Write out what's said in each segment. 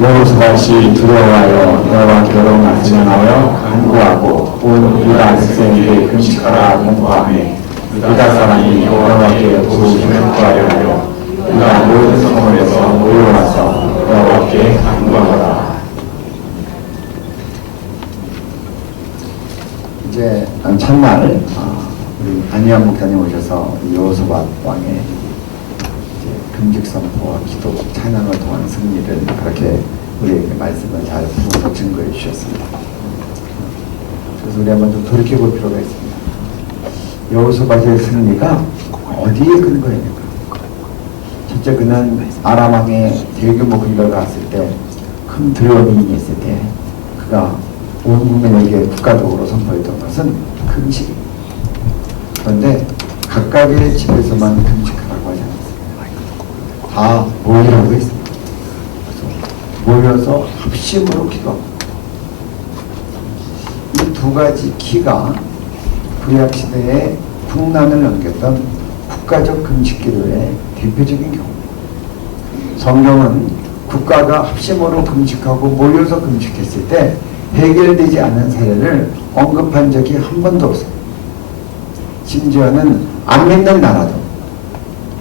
여호수아시 두려워하여 여호와께로 나중하여 간구하고 온 유다 백성에게 금식하라 공포하며 유다 사람이 여호와께 도우심을 구하려 하여 유다 모든 성읍에서 모여와서 여호와께 간구하라. 이제 첫날 우리 안희환 목사님 오셔서 여호수아 왕의 금식 선포와 기도 찬양을 통한 승리를 그렇게 우리에게 말씀을 잘 풀어서 증거해 주셨습니다. 그래서 우리 한번 좀 돌이켜볼 필요가 있습니다. 여호수아의 승리가 어디에 근거했는가? 첫째, 그는 아람 왕의 대규모 공격을 갔을 때 큰 두려움이 있을 때 그가 온 국민에게 국가적으로 선포했던 것은 금식입니다. 그런데 각각의 집에서만 금식하라고 하지 않았습니다. 다 모이라고 했습니다. 모여서 합심으로 기도하고, 이 두 가지 키가 구약시대에 국난을 넘겼던 국가적 금식 기도의 대표적인 경우입니다. 성경은 국가가 합심으로 금식하고 모여서 금식했을 때 해결되지 않은 사례를 언급한 적이 한 번도 없습니다. 심지어는 안 믿는 나라도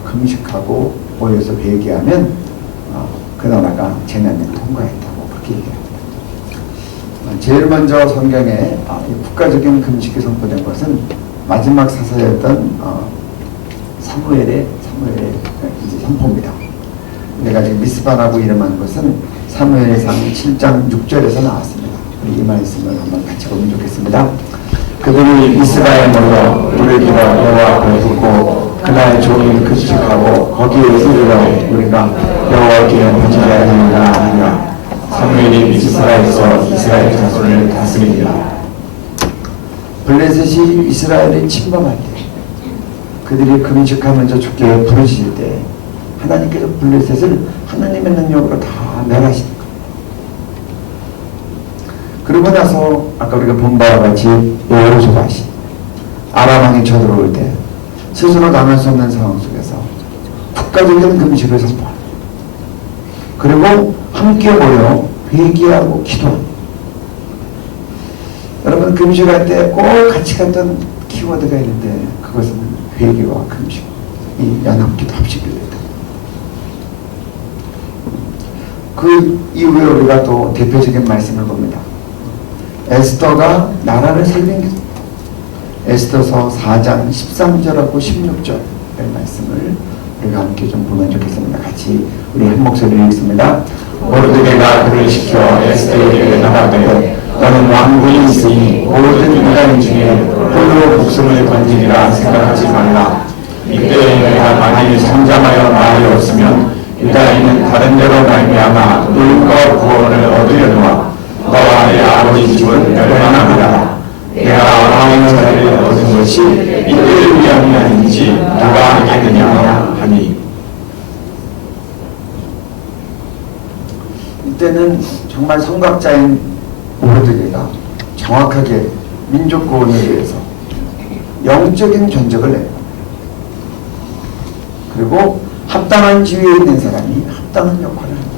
금식하고 모여서 회개하면 그 나라가 재난을 통과했다고 그렇게 얘기합니다. 제일 먼저 성경에 국가적인 금식이 선포된 것은 마지막 사사였던 사무엘의 선포입니다. 내가 지금 미스바라고 이름한 것은 사무엘상 7장 6절에서 나왔습니다. 우리 이 말씀을 한번 같이 보면 좋겠습니다. 그들이 미스바에 모여 불을 길어 여호와 앞에 붓고 그날 종일 금식하고 거기에 이르러 우리가 여호와께 문제해야 하는가 하니라. 사무엘이 미스바에서 이스라엘 자손을 다스립니다. 블레셋이 이스라엘을 침범할 때, 그들이 금식하면서 주께 부르실 때 하나님께서 블레셋을 하나님의 능력으로 다 멸하시는 거예요. 그러고 나서 아까 우리가 본 바와 같이 여호수아시 아람 왕이 쳐들어올 때 스스로 나갈 수 없는 상황 속에서 국가적인 금식을 선포합니다. 그리고 함께 모여 회개하고 기도합니다. 여러분, 금식할 때 꼭 같이 갔던 키워드가 있는데 그것은 회개와 금식, 이 연합기도 합식기도입니다. 그 이후에 우리가 또 대표적인 말씀을 봅니다. 에스더가 나라를 살린 기도. 에스더서 4장 13절하고 16절의 말씀을 우리가 함께 좀 보면 좋겠습니다. 같이 우리 한 목소리로 읽습니다. 모르드게가 그를 시켜 에스더에게 나가되 너는 왕군이 있으니 모든 유다인 중에 홀로 목숨을 건지리라 생각하지 말라. 이때 내가 만일 성장하여 말이 없으면 유다인은 다른 데로 말미암아 누름과 구원을 얻으려노라. 너와 내 아버지 집은 멸망하리라. 내가 왕의 자리를 얻은 것이 이때를 위함이 아닌지 누가 알겠느냐 하니. 이때는 정말 성각자인 모르드게가 정확하게 민족 구원을 위해서 영적인 전적을 내요. 그리고 합당한 지위에 있는 사람이 합당한 역할을 합니다.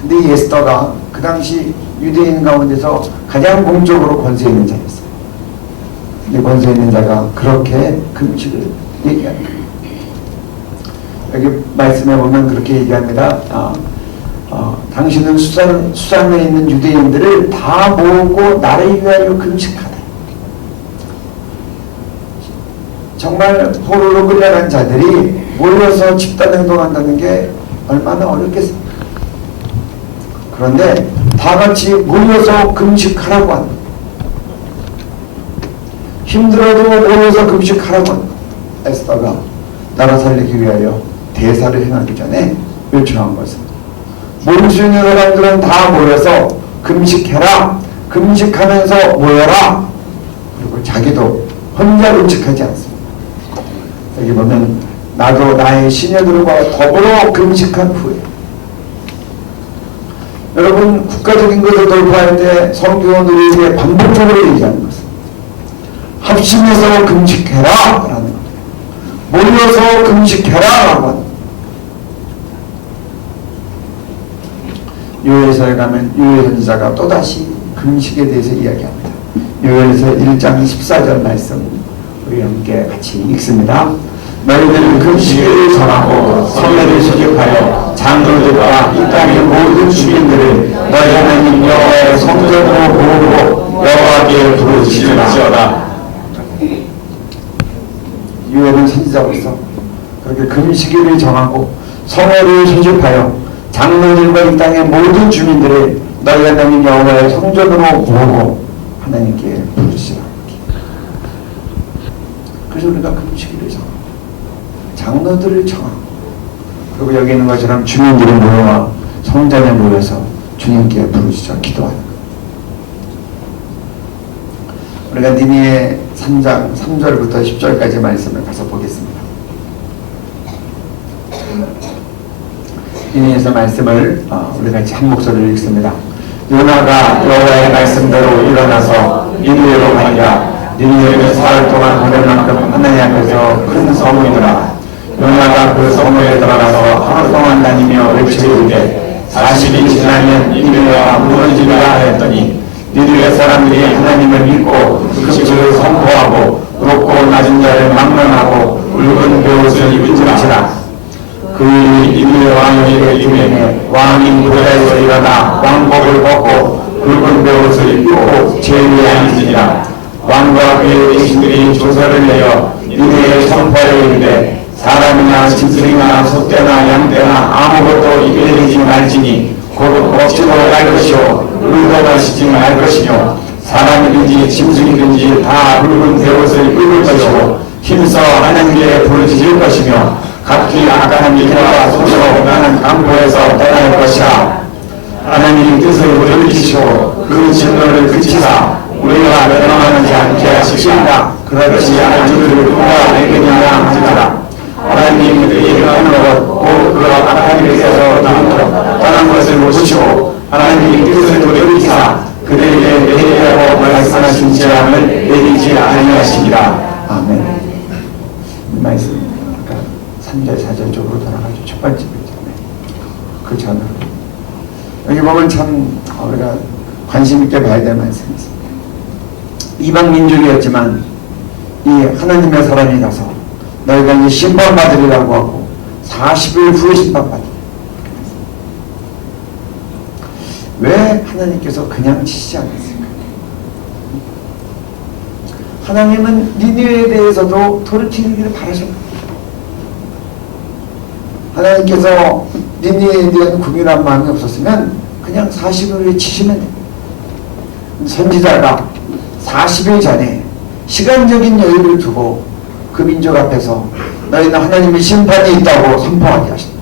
근데 에스더가 그 당시 유대인 가운데서 가장 공적으로 권세 있는 자였어요. 근데 권세 있는 자가 그렇게 금식을 얘기합니다. 여기 말씀해 보면 그렇게 얘기합니다. 당신은 수산에 있는 유대인들을 다 모으고 나를 위하여 금식하다. 정말 포로로 끌려간 자들이 모여서 집단 행동한다는 게 얼마나 어렵겠습니까? 그런데 다 같이 모여서 금식하라고 합니다. 힘들어도 모여서 금식하라고 합니다. 에스더가 나라 살리기 위하여 대사를 행하기 전에 요청한 것은 모일 수 있는 사람들은 다 모여서 금식해라. 금식하면서 모여라. 그리고 자기도 혼자 금식하지 않습니다. 여기 보면 나도 나의 시녀들과 더불어 금식한 후에, 여러분, 국가적인 것을 돌파할 때 성경은 우리에게 반복적으로 얘기하는 것은 합심해서 금식해라 라는 겁니다. 모여서 금식해라 라고 합니다. 요엘서에 가면 요엘 선지자가 또다시 금식에 대해서 이야기합니다. 요엘서 1장 14절 말씀 우리 함께 같이 읽습니다. 너희들은 금식을 정하고 성례를 소집하여 장로들과 이 땅의 모든 주민들을 너희 하나님 여호와의 성전으로 모으고 여호와께 부르짖을지어다. 요엘은 선지자로서 그렇게 금식일을 정하고 성회를 소집하여 장로들과 이 땅의 모든 주민들을 너희 하나님 여호와의 성전으로 모으고 하나님께 부르시라. 그래서 우리가 금식일을 정하고 장로들을 정하고 그리고 여기 있는 것처럼 주민들이 모여와 성전에 모여서 주님께 부르시자 기도하는 것. 우리가 니느웨 3장 3절부터 10절까지 말씀을 가서 보겠습니다. 니느웨에서 말씀을 우리 같이 한 목소리를 읽습니다. 요나가 여호와의 말씀대로 일어나서 니느웨로 가니라. 니느웨는 사흘 동안 보낼 만큼 하나님 앞에서 큰 성문이더라. 요나가 그 성문에 들어가서 하루 동안 다니며 외치되 40일 지나면 니느웨가 무너지리라 하였더니 니느웨 사람들이 하나님을 믿고 금식을 선포하고 높고 낮은 자를 막론하고 붉은 베옷을 입은지라. 그 일이 니느웨 왕에게 이르매 왕이 보좌에서 일어나 왕복을 벗고 붉은 베옷을 입고 제위에 앉으니라. 왕과 그의 대신들이 조서를 내어 니느웨에 선포하여 이르되 사람이나 짐승이나 소떼나 양떼나 아무것도 입에 대지 말지니 곧 먹지도 말 것이요 물도 마시지 말 것이며 사람이든지 짐승이든지 다 붉은 베옷을 입을 것이고 힘써 하나님께 부르짖을 것이며 각기 악한 일과 소리로 나는 강포에서 떠날 것이라. 하나님의 뜻을 돌이키시고 그 진노를 그치사 우리가 멸망하지 않게 하시리라. 그렇지 않을 줄을 누가 알겠느냐 하지라. 하나님이 그에게 하는 곧그 악한 일에서 떠난 것을 보시고 하나님의 뜻을 돌이키사 그들에게 내리라고 말씀하신 재앙을 내리지 아니하시리라. 아멘. 이 말씀 아까 3절 4절 쪽으로 돌아가죠. 첫 번째 편이잖아요. 그 전으로 여기 보면 참 우리가 관심 있게 봐야 될 말씀이 있습니다. 이방 민족이었지만 이 하나님의 사람이 가서 너희가 이제 심판받으리라고 하고 40일 후에 심판받으리라. 왜 하나님께서 그냥 치시지 않았을까? 하나님은 니느웨에 대해서도 돌이키기를 바라셨다. 하나님께서 니느웨에 대한 국민한 마음이 없었으면 그냥 40일 후에 치시면 됩니다. 선지자가 40일 전에 시간적인 여유를 두고 그 민족 앞에서 너희는 하나님의 심판이 있다고 선포하게 하신다.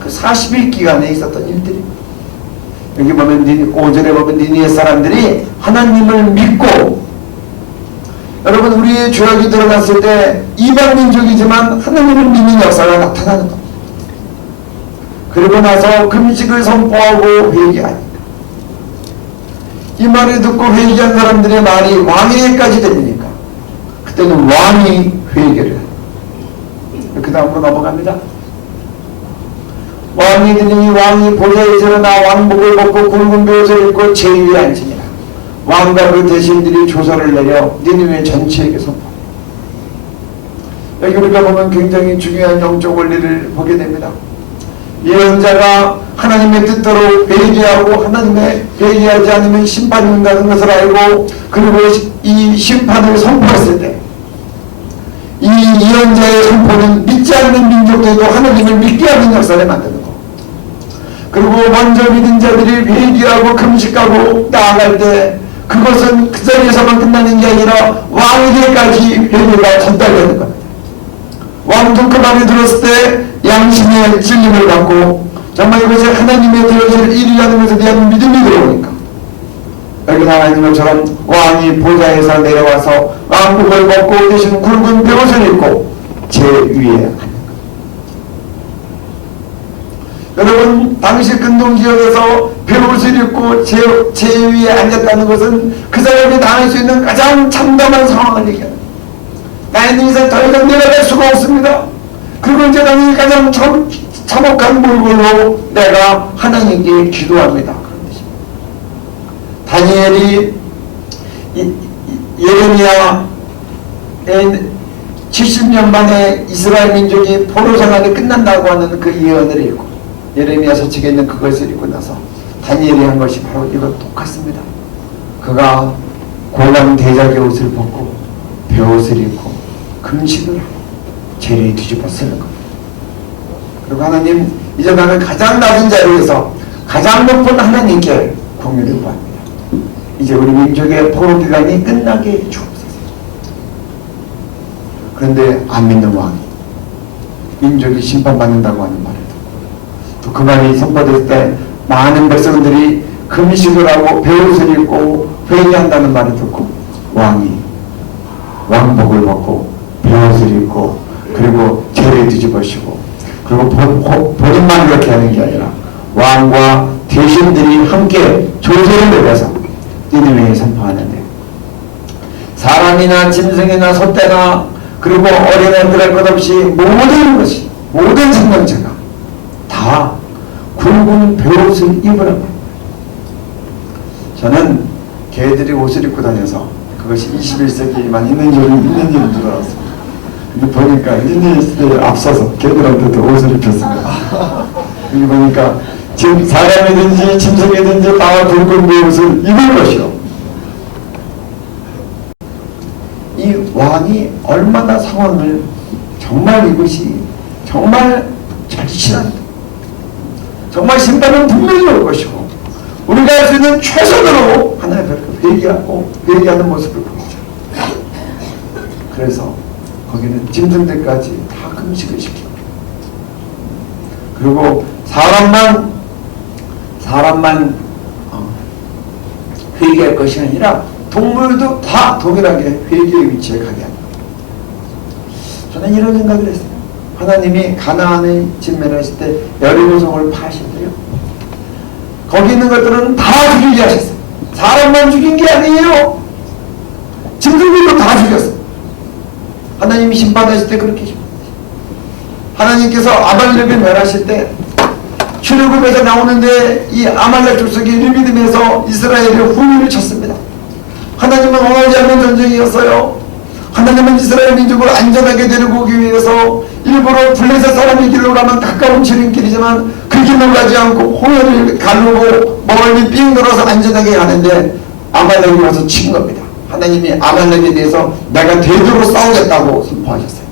그 40일 기간에 있었던 일들이 여기 보면 5절에 보면 니느웨 사람들이 하나님을 믿고 여러분 우리의 죄악이 드러났을 때 이방 민족이지만 하나님을 믿는 역사가 나타나는 겁니다. 그리고 나서 금식을 선포하고 회개하니까 이 말을 듣고 회개한 사람들의 말이 왕에게까지 들리니까 그때는 왕이 회개를 해요. 그 다음으로 넘어갑니다. 왕이 들으니 왕이 보좌에서 일어나 왕복을 벗고 굵은 베옷을 입고 제위에 앉으니라. 왕과 그 대신들이 조서를 내려 니느웨 전체에게 선포. 여기 우리가 보면 굉장히 중요한 영적 원리를 보게 됩니다. 예언자가 하나님의 뜻대로 회개하고 하나님의 회개하지 않으면 심판이 온다는 것을 알고 그리고 이 심판을 선포했을 때 이 예언자의 선포는 믿지 않는 민족들도 하나님을 믿게 하는 역사를 만드는 거. 그리고 먼저 믿은 자들이 회개하고 금식하고 나아갈 때 그것은 그 자리에서만 끝나는 게 아니라 왕에게까지 회개가 전달되는 겁니다. 왕도 그 말을 들었을 때 양심의 찔림을 받고 정말 이것이 하나님의 되어질 일이라는 것에 대한 믿음이 들어오니까 여기 하나님은 것처럼 왕이 보좌에서 내려와서 왕복을 벗고 대신 굵은 베옷을 입고 제 위에 앉는 것. 여러분 당시 근동지역에서 베옷을 입고 제 위에 앉았다는 것은 그 사람이 당할 수 있는 가장 참담한 상황을 얘기합니다. 나는 이상 더 이상 내려갈 수가 없습니다. 그리고 이제 당연히 가장 참혹한 물건으로 내가 하나님께 기도합니다. 그런 뜻입니다. 다니엘이 예레미야 70년 만에 이스라엘 민족이 포로 생활이 끝난다고 하는 그 예언을 읽고 예레미야서 책에 있는 그것을 읽고 나서 다니엘이 한 것이 바로 이것 똑같습니다. 그가 고랑 대작의 옷을 벗고 베옷을 입고 금식을 하고 재를 뒤집어 쓰는 겁니다. 그리고 하나님, 이제 나는 가장 낮은 자리에서 가장 높은 하나님께 공유를 구합니다. 이제 우리 민족의 포로 기간이 끝나게 주옵소서. 그런데 안 믿는 왕이 민족이 심판받는다고 하는 말을 듣고 또 그 말이 선포될 때 많은 백성들이 금식을 하고 베옷을 입고 회개한다는 말을 듣고 왕이 왕복을 벗고 베옷을 입고 그리고 재를 뒤집어쓰고 그리고 본인만 그렇게 하는 게 아니라 왕과 대신들이 함께 조세를 내려서 니느웨에 선포하는데 사람이나 짐승이나 소떼나 그리고 어린애들 것 없이 모든 것이 모든 생명체가 다 굵은 베옷을 입으라고. 저는 개들이 옷을 입고 다녀서 그것이 21세기에만 있는 줄 알았습니다. 근데 보니까 1세기에 앞서서 개들한테도 옷을 입혔습니다. 여기 보니까 지금 사람이든지 짐승이든지 다 굵은 베옷을 입을 것이요. 이 왕이 얼마나 상황을 정말 이것이 정말 절실한 정말 심판은 분명히 올 것이고 우리가 할 수 있는 최선으로 하나님 앞에 회개하는 모습을 보이죠. 그래서 거기는 짐승들까지 다 금식을 시키고 그리고 사람만 회개할 것이 아니라 동물도 다 동일하게 회개의 위치에 가게 합니다. 저는 이런 생각을 했어요. 하나님이 가나안의 진멸을 하실 때 여리고성을 파실 때요. 거기 있는 것들은 다 죽이게 하셨어요. 사람만 죽인 게 아니에요. 짐승들도 다 죽였어요. 하나님이 심판하실 때 그렇게 심판하셨어요. 하나님께서 아말렉을 멸하실 때 출애굽에서 나오는데 이 아말렉 족속이 르비딤에서 이스라엘의 후위를 쳤습니다. 하나님은 원하지 않는 전쟁이었어요. 하나님은 이스라엘 민족을 안전하게 데리고 오기 위해서 일부러 블레셋 사람의 길로 가면 가까운 지름길이지만 그 길로 가지 않고 홍해를 가르고 멀리 삥 돌아서 안전하게 가는데 아말렉이 와서 친 겁니다. 하나님이 아말렉에 대해서 내가 대대로 싸우겠다고 선포하셨어요.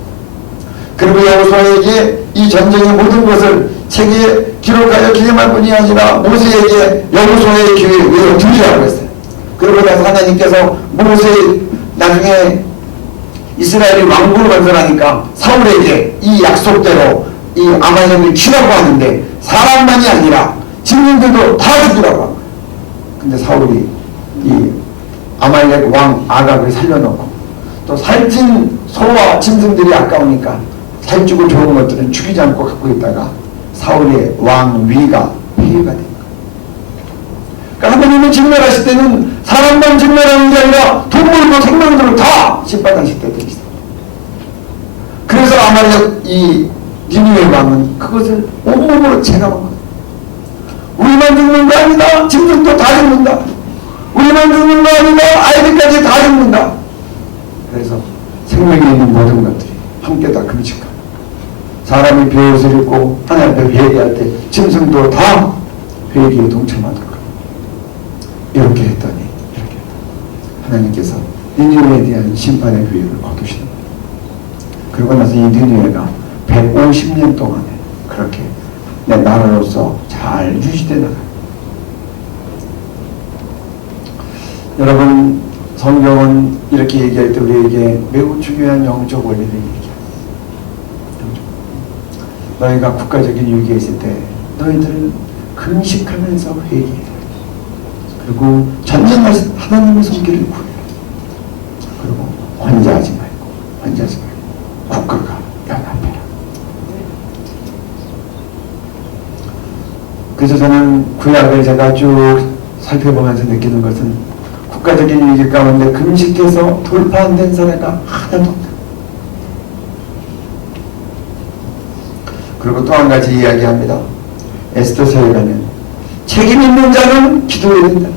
그리고 여호수아에게 이 전쟁의 모든 것을 책에 기록하여 기념할 뿐이 아니라 모세에게 여호수아의 기회에 두리라고 했어요. 그러고 나서 하나님께서 모세 나중에 이스라엘이 왕국을 건설하니까 사울에게 이 약속대로 이 아말렉을 치라고 하는데 사람만이 아니라 짐승들도 다 죽이라고 합니다. 근데 사울이 이 아말렉 왕 아각을 살려놓고 또 살찐 소와 짐승들이 아까우니까 살찌고 좋은 것들은 죽이지 않고 갖고 있다가 사울의 왕위가 폐위가 됩니다. 그러니까 하나님이 진멸하실 때는 사람만 진멸하는 게 아니라 동물도 생명들을 다 심판하실 때도 있어요. 그래서 아말렉 이 니느웨 왕은 그것을 온몸으로 체감한 거예요. 우리만 죽는 거 아니다. 짐승도 다 죽는다. 우리만 죽는 거 아니다. 아이들까지 다 죽는다. 그래서 생명이 있는 모든 것들이 함께 다 금식하고 사람이 베옷을 입고 하나님 앞에 회개할 때 짐승도 다 회개에 동참하도록 이렇게 했더니 하나님께서 니느웨에 대한 심판의 후일을 거두시는 거예요. 그러고 나서 이 니느웨가 150년 동안에 그렇게 내 나라로서 잘 유지되어 나가요. 여러분 성경은 이렇게 얘기할 때 우리에게 매우 중요한 영적 원리를 얘기해요. 너희가 국가적인 위기에 있을 때 너희들은 금식하면서 회개해요. 그리고 전쟁하신 하나님의 손길을 구해요. 그리고 혼자하지 말고 국가가 연합해라. 그래서 저는 구약을 제가 쭉 살펴보면서 느끼는 것은 국가적인 위기 가운데 금식해서 돌파 안 된 사례가 하나도 없다. 그리고 또 한 가지 이야기합니다. 에스더서에 가면 책임 있는 자는 기도해야 된다.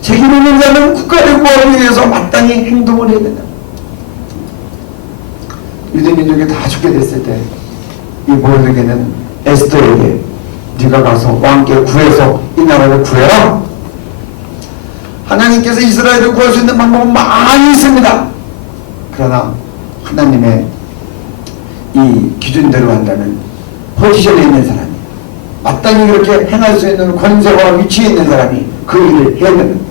책임 있는 자는 국가를 구하기 위해서 마땅히 행동을 해야 된다. 유대민족이 다 죽게 됐을 때 이 모르드게는 에스더에게 네가 가서 왕께 구해서 이 나라를 구해라. 하나님께서 이스라엘을 구할 수 있는 방법은 많이 있습니다. 그러나 하나님의 이 기준대로 한다면 포지션에 있는 사람이 마땅히 그렇게 행할 수 있는 권세와 위치에 있는 사람이 그 일을 해야 됩니다.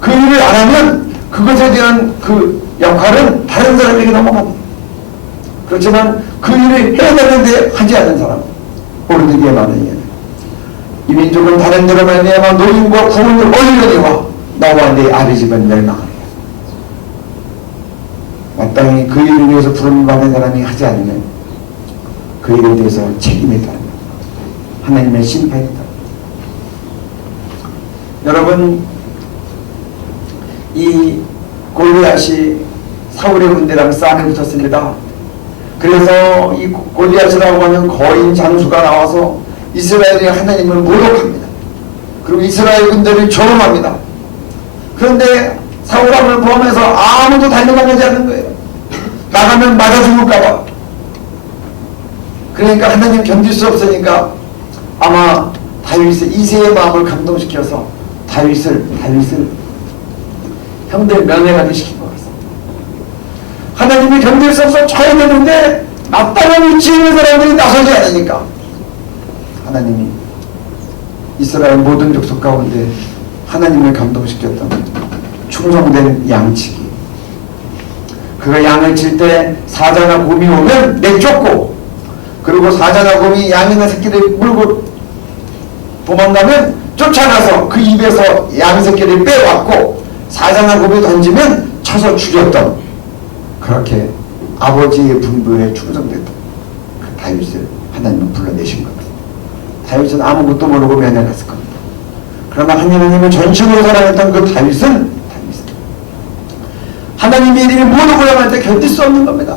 그 일을 안 하면 그것에 대한 그 역할은 다른 사람에게 넘어갑니다. 그렇지만 그 일을 해야 되는데 하지 않는 사람, 모르드게의 말은 이해해요. 이 민족은 다른 데로 말미암아 노임과 구원을 얻으려니와 너와 네 아비집은 멸망하리라. 마땅히 그 일을 위해서 부름받은 사람이 하지 않으면 그 일에 대해서 책임이 따릅니다. 하나님의 심판이 따릅니다. 여러분, 이 골리앗이 사울의 군대랑 싸움에 붙었습니다. 그래서 이 골리앗이라고 하는 거인 장수가 나와서 이스라엘이 하나님을 모독합니다. 그리고 이스라엘 군대를 조롱합니다. 그런데 사울함을 포함해서 아무도 달려나가지 않는 거예요. 나가면 맞아 죽을까봐. 그러니까 하나님 견딜 수 없으니까 아마 다윗의 이세의 마음을 감동시켜서 다윗을 형들 면회가게 시킨 것 같습니다. 하나님이 견딜 수 없어 쳐야 되는데 마땅한 위치에 있는 사람들이 나서지 않으니까 하나님이 이스라엘 모든 족속 가운데 하나님을 감동시켰던 충성된 양치기. 그가 양을 칠 때 사자나 곰이 오면 내쫓고, 그리고 사자나 곰이 양이나 새끼를 물고 도망가면 쫓아가서 그 입에서 양 새끼를 빼왔고, 사자나 곰이 던지면 쳐서 죽였던, 그렇게 아버지의 분부에 충성됐던 그 다윗을 하나님은 불러내신 겁니다. 다윗은 아무것도 모르고 면회갔을 겁니다. 그러나 하나님을 전심으로 사랑했던 그 다윗은 하나님의 일을 모독을 당할 때 견딜 수 없는 겁니다.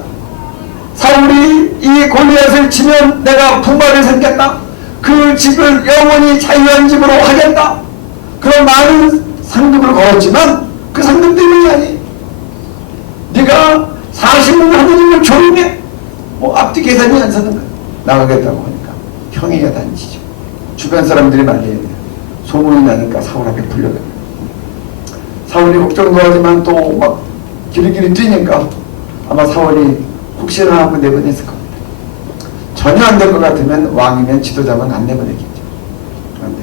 사울이 이 골리앗을 치면 내가 분발을 삼겠다. 그 집을 영원히 자유한 집으로 하겠다. 그런 많은 상급을 걸었지만 그 상급 때문이 아니. 네가 40년 하나님을 조용해. 뭐 앞뒤 계산이 안 서는 거야. 나가겠다고 하니까 형이가 단지죠. 주변 사람들이 말해야 돼요. 소문이 나니까 사울 앞에 불려가요. 사울이 걱정도 하지만 또 막 길이길이 뛰니까 아마 사울이 혹시나 하고 내보냈을 겁니다. 전혀 안 될 것 같으면 왕이면 지도자면 안 내보내겠죠. 그런데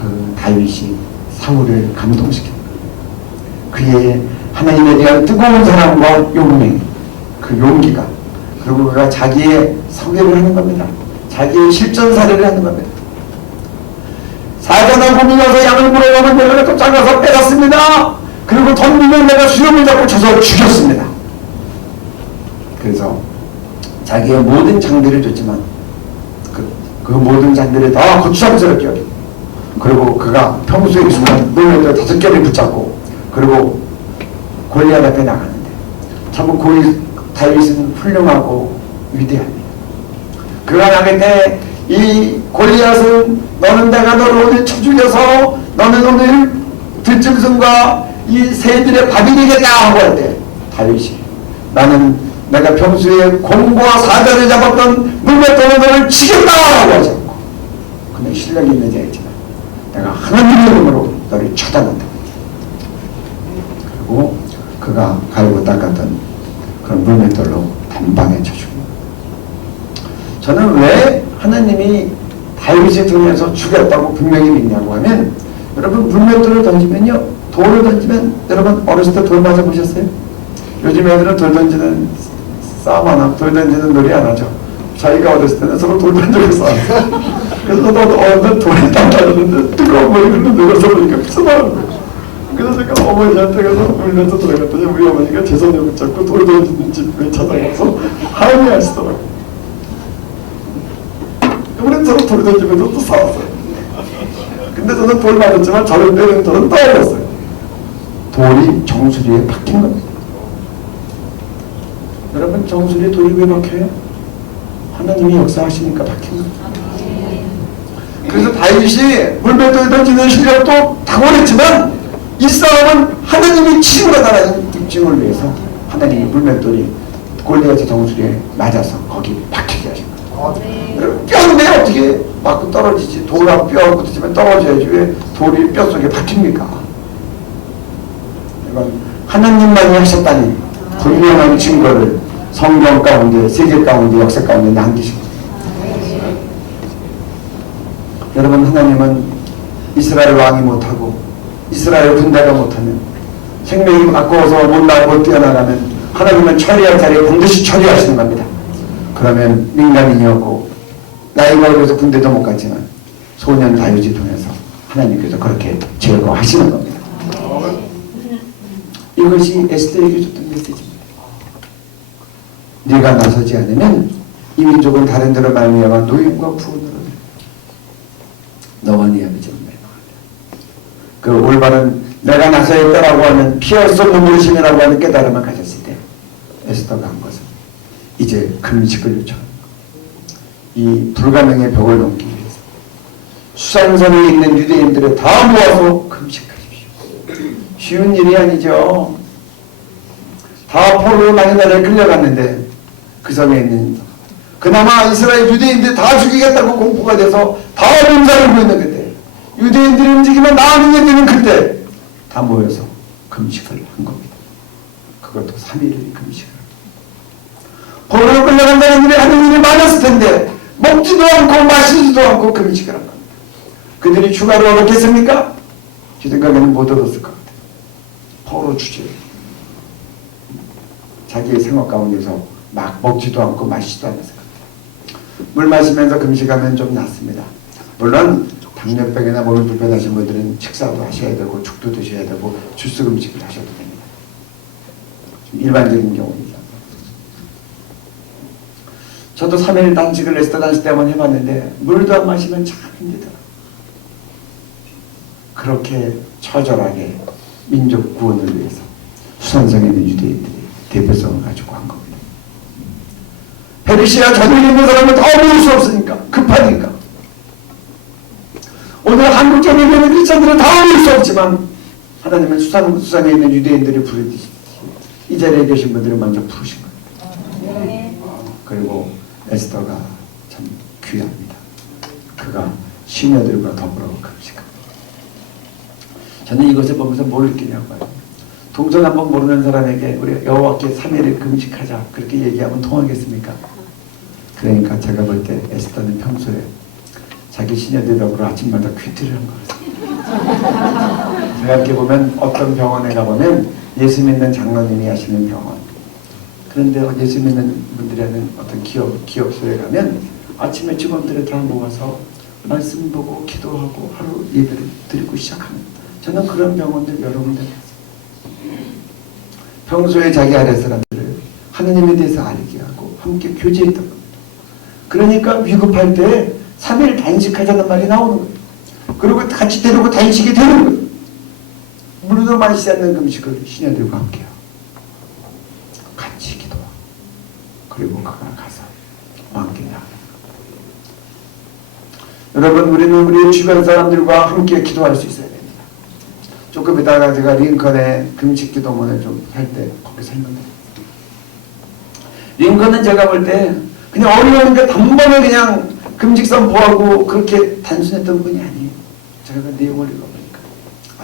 그 다윗이 사울을 감동시킨 거예요. 그의 하나님에 대한 뜨거운 사랑과 용맹, 그 용기가, 그리고 그가 자기의 소개를 하는 겁니다. 자기의 실전 사례를 하는 겁니다. 사자나 곰이 가서 양을 물어가면 내가 쫓아가서 빼갔습니다. 그리고 덤비면 내가 수염을 잡고 쳐서 죽였습니다. 그래서 자기의 모든 장비를 줬지만 그 모든 장비를 다 거추장스럽게 여기고, 그리고 그가 평소에 있으면 물레를 5개를 붙잡고 그리고 골리앗 앞에 나가는데 참 다윗은 훌륭하고 위대합니다. 그가 나갈 때 이 골리앗은 너는 내가 너를 오늘 쳐 죽여서 너는 오늘 들짐승과 이 새들의 밥이 되겠다 하고 할 때 다윗이 나는 내가 평소에 곰과 사자를 잡았던 물맷돌로 너를 치겠다라고 하지 않고 그는 실력이 있는 자이지만 내가 하나님의 이름으로 너를 쳐다본다. 그리고 그가 갈고 닦았던 그런 물맷돌로 단방에 쳐줍니다. 저는 왜 하나님이 다윗을 통해서 죽였다고 분명히 믿냐고 하면, 여러분 물맷돌을 던지면요, 돌을 던지면, 여러분 어렸을 때 돌 맞아 보셨어요? 요즘 애들은 돌 던지는 싸움 안 하고 돌 던지는 놀이 안 하죠. 저희가 어렸을 때는 서로 돌 던지고 싸웠어요. 그래서 저도 어느 돌에 딱 맞았는데 뜨거운 물이 흘러내려서 보니까 피서나는 거예요. 그래서 제가 어머니한테 가서 울면서 들어갔더니 우리 어머니가 제 손을 붙잡고 돌 던지는 집에 찾아가서 항의하시더라고요. 우리는 서로 돌 던지면서 또 싸웠어요. 근데 저는 돌 맞았지만 저를 때리는 저는 떠올랐어요. 돌이 정수리에 박힌 겁니다. 여러분, 정수리에 돌이 왜 박혀요? 하나님이 역사하시니까 바뀐 거예요. 그래서 다윗이 물맷돌에 던지는 실력도 탁월했지만 이 싸움은 하나님이 치신 거다라는 입증을 위해서 하나님이 물맷돌이 골리앗의 정수리에 맞아서 거기 박히게 하신 거예요. 뼈인데 어떻게 맞고 떨어지지? 돌하고 뼈하고 붙으면 떨어져야지 왜 돌이 뼈 속에 박힙니까? 이건 하나님만이 하셨다니 분명한 증거를 성경 가운데, 세계 가운데, 역사 가운데 남기신 거예요. 여러분, 하나님은 이스라엘 왕이 못하고 이스라엘 군대가 못하면 생명이 아까워서 못 나고 뛰어나가면 하나님은 처리할 자리에 반드시 처리하시는 겁니다. 그러면 민간인이었고 나이가 어려서 군대도 못 갔지만 소년 다윗을 통해서 하나님께서 그렇게 제거하시는 겁니다. 이것이 에스더에게 줬던 메시지입니다. 네가 나서지 않으면 이 민족은 다른 데로 말미암아 노임과 부흥으로 너와 네 아버지는 멸망한다. 그 올바른 내가 나서야겠다라고 하는 피할 수 없는 물심이라고 하는 깨달음을 가졌을 때 에스더가 한 것은 이제 금식을 요청합니다. 이 불가능의 벽을 넘기 위해서 수산선에 있는 유대인들을 다 모아서 금식하십시오. 쉬운 일이 아니죠. 다 포로로 많은 나라에 끌려갔는데 그 섬에 있는 그나마 이스라엘 유대인들 다 죽이겠다고 공포가 돼서 다 몸살을 보이는 그때 유대인들이 움직이면 나아는 애들은 그때 다 모여서 금식을 한 겁니다. 그것도 3일을 금식을 포로로 끌려간다는 일이 하는 일이 많았을 텐데 먹지도 않고 마시지도 않고 금식을 한 겁니다. 그들이 추가로 얻었겠습니까? 제 생각에는 못 얻었을 것 같아요. 포로 주제 자기의 생활 가운데서 막 먹지도 않고 마시지도 않았을 것 같아요. 물 마시면서 금식하면 좀 낫습니다. 물론 당뇨병이나 몸이 불편하신 분들은 식사도 하셔야 되고 죽도 드셔야 되고 주스 금식을 하셔도 됩니다. 좀 일반적인 경우입니다. 저도 3일 단식을 에스더 단식 때 한번 해봤는데 물도 안 마시면 참 힘들더라고요. 그렇게 처절하게 민족 구원을 위해서 수산성에 있는 유대인들이 대표성을 가지고 한 겁니다. 페르시아 전역에 있는 사람은 더 모을 수 없으니까 급하니까 오늘 한국 전역에 있는 크리스찬들은 다 모을 수 없지만 하나님은 수산에 있는 유대인들이 부르듯이 이 자리에 계신 분들을 먼저 부르신 거예요. 그리고 에스더가 참 귀합니다. 그가 시녀들과 더불어 금식합니다. 저는 이것을 보면서 뭘 느끼냐고요. 동서남북 모르는 사람에게 우리 여호와께 3일을 금식하자 그렇게 얘기하면 통하겠습니까? 그러니까 제가 볼 때 에스더는 평소에 자기 시녀들하고 아침마다 퀴트를 한 거였어요. 생각해보면 어떤 병원에 가보면 예수 믿는 장로님이 하시는 병원, 그런데 예수 믿는 분들이 하는 어떤 기업소에 가면 아침에 직원들을 다 모아서 말씀 보고 기도하고 하루 예배를 드리고 시작합니다. 저는 그런 병원들 여러 군데 갔어요. 평소에 자기 아래 사람들을 하느님에 대해서 알게 하고 함께 교제했던 겁니다. 그러니까 위급할 때 3일 단식하자는 말이 나오는 거예요. 그리고 같이 데리고 단식이 되는 거예요. 물도 마시지 않는 금식을 시녀들과 함께하고 같이 기도하고 그리고 그가 가서 왕께 나아가는 거예요. 여러분, 우리는 우리 주변 사람들과 함께 기도할 수 있어야 됩니다. 조금 이따가 제가 링컨의 금식 기도문을 좀 할 때 거기 설명드립니다. 링컨은 제가 볼 때 그냥 어려운데 단번에 그냥 금식 선포하고 그렇게 단순했던 분이 아니에요. 제가 그 내용을 읽어보니까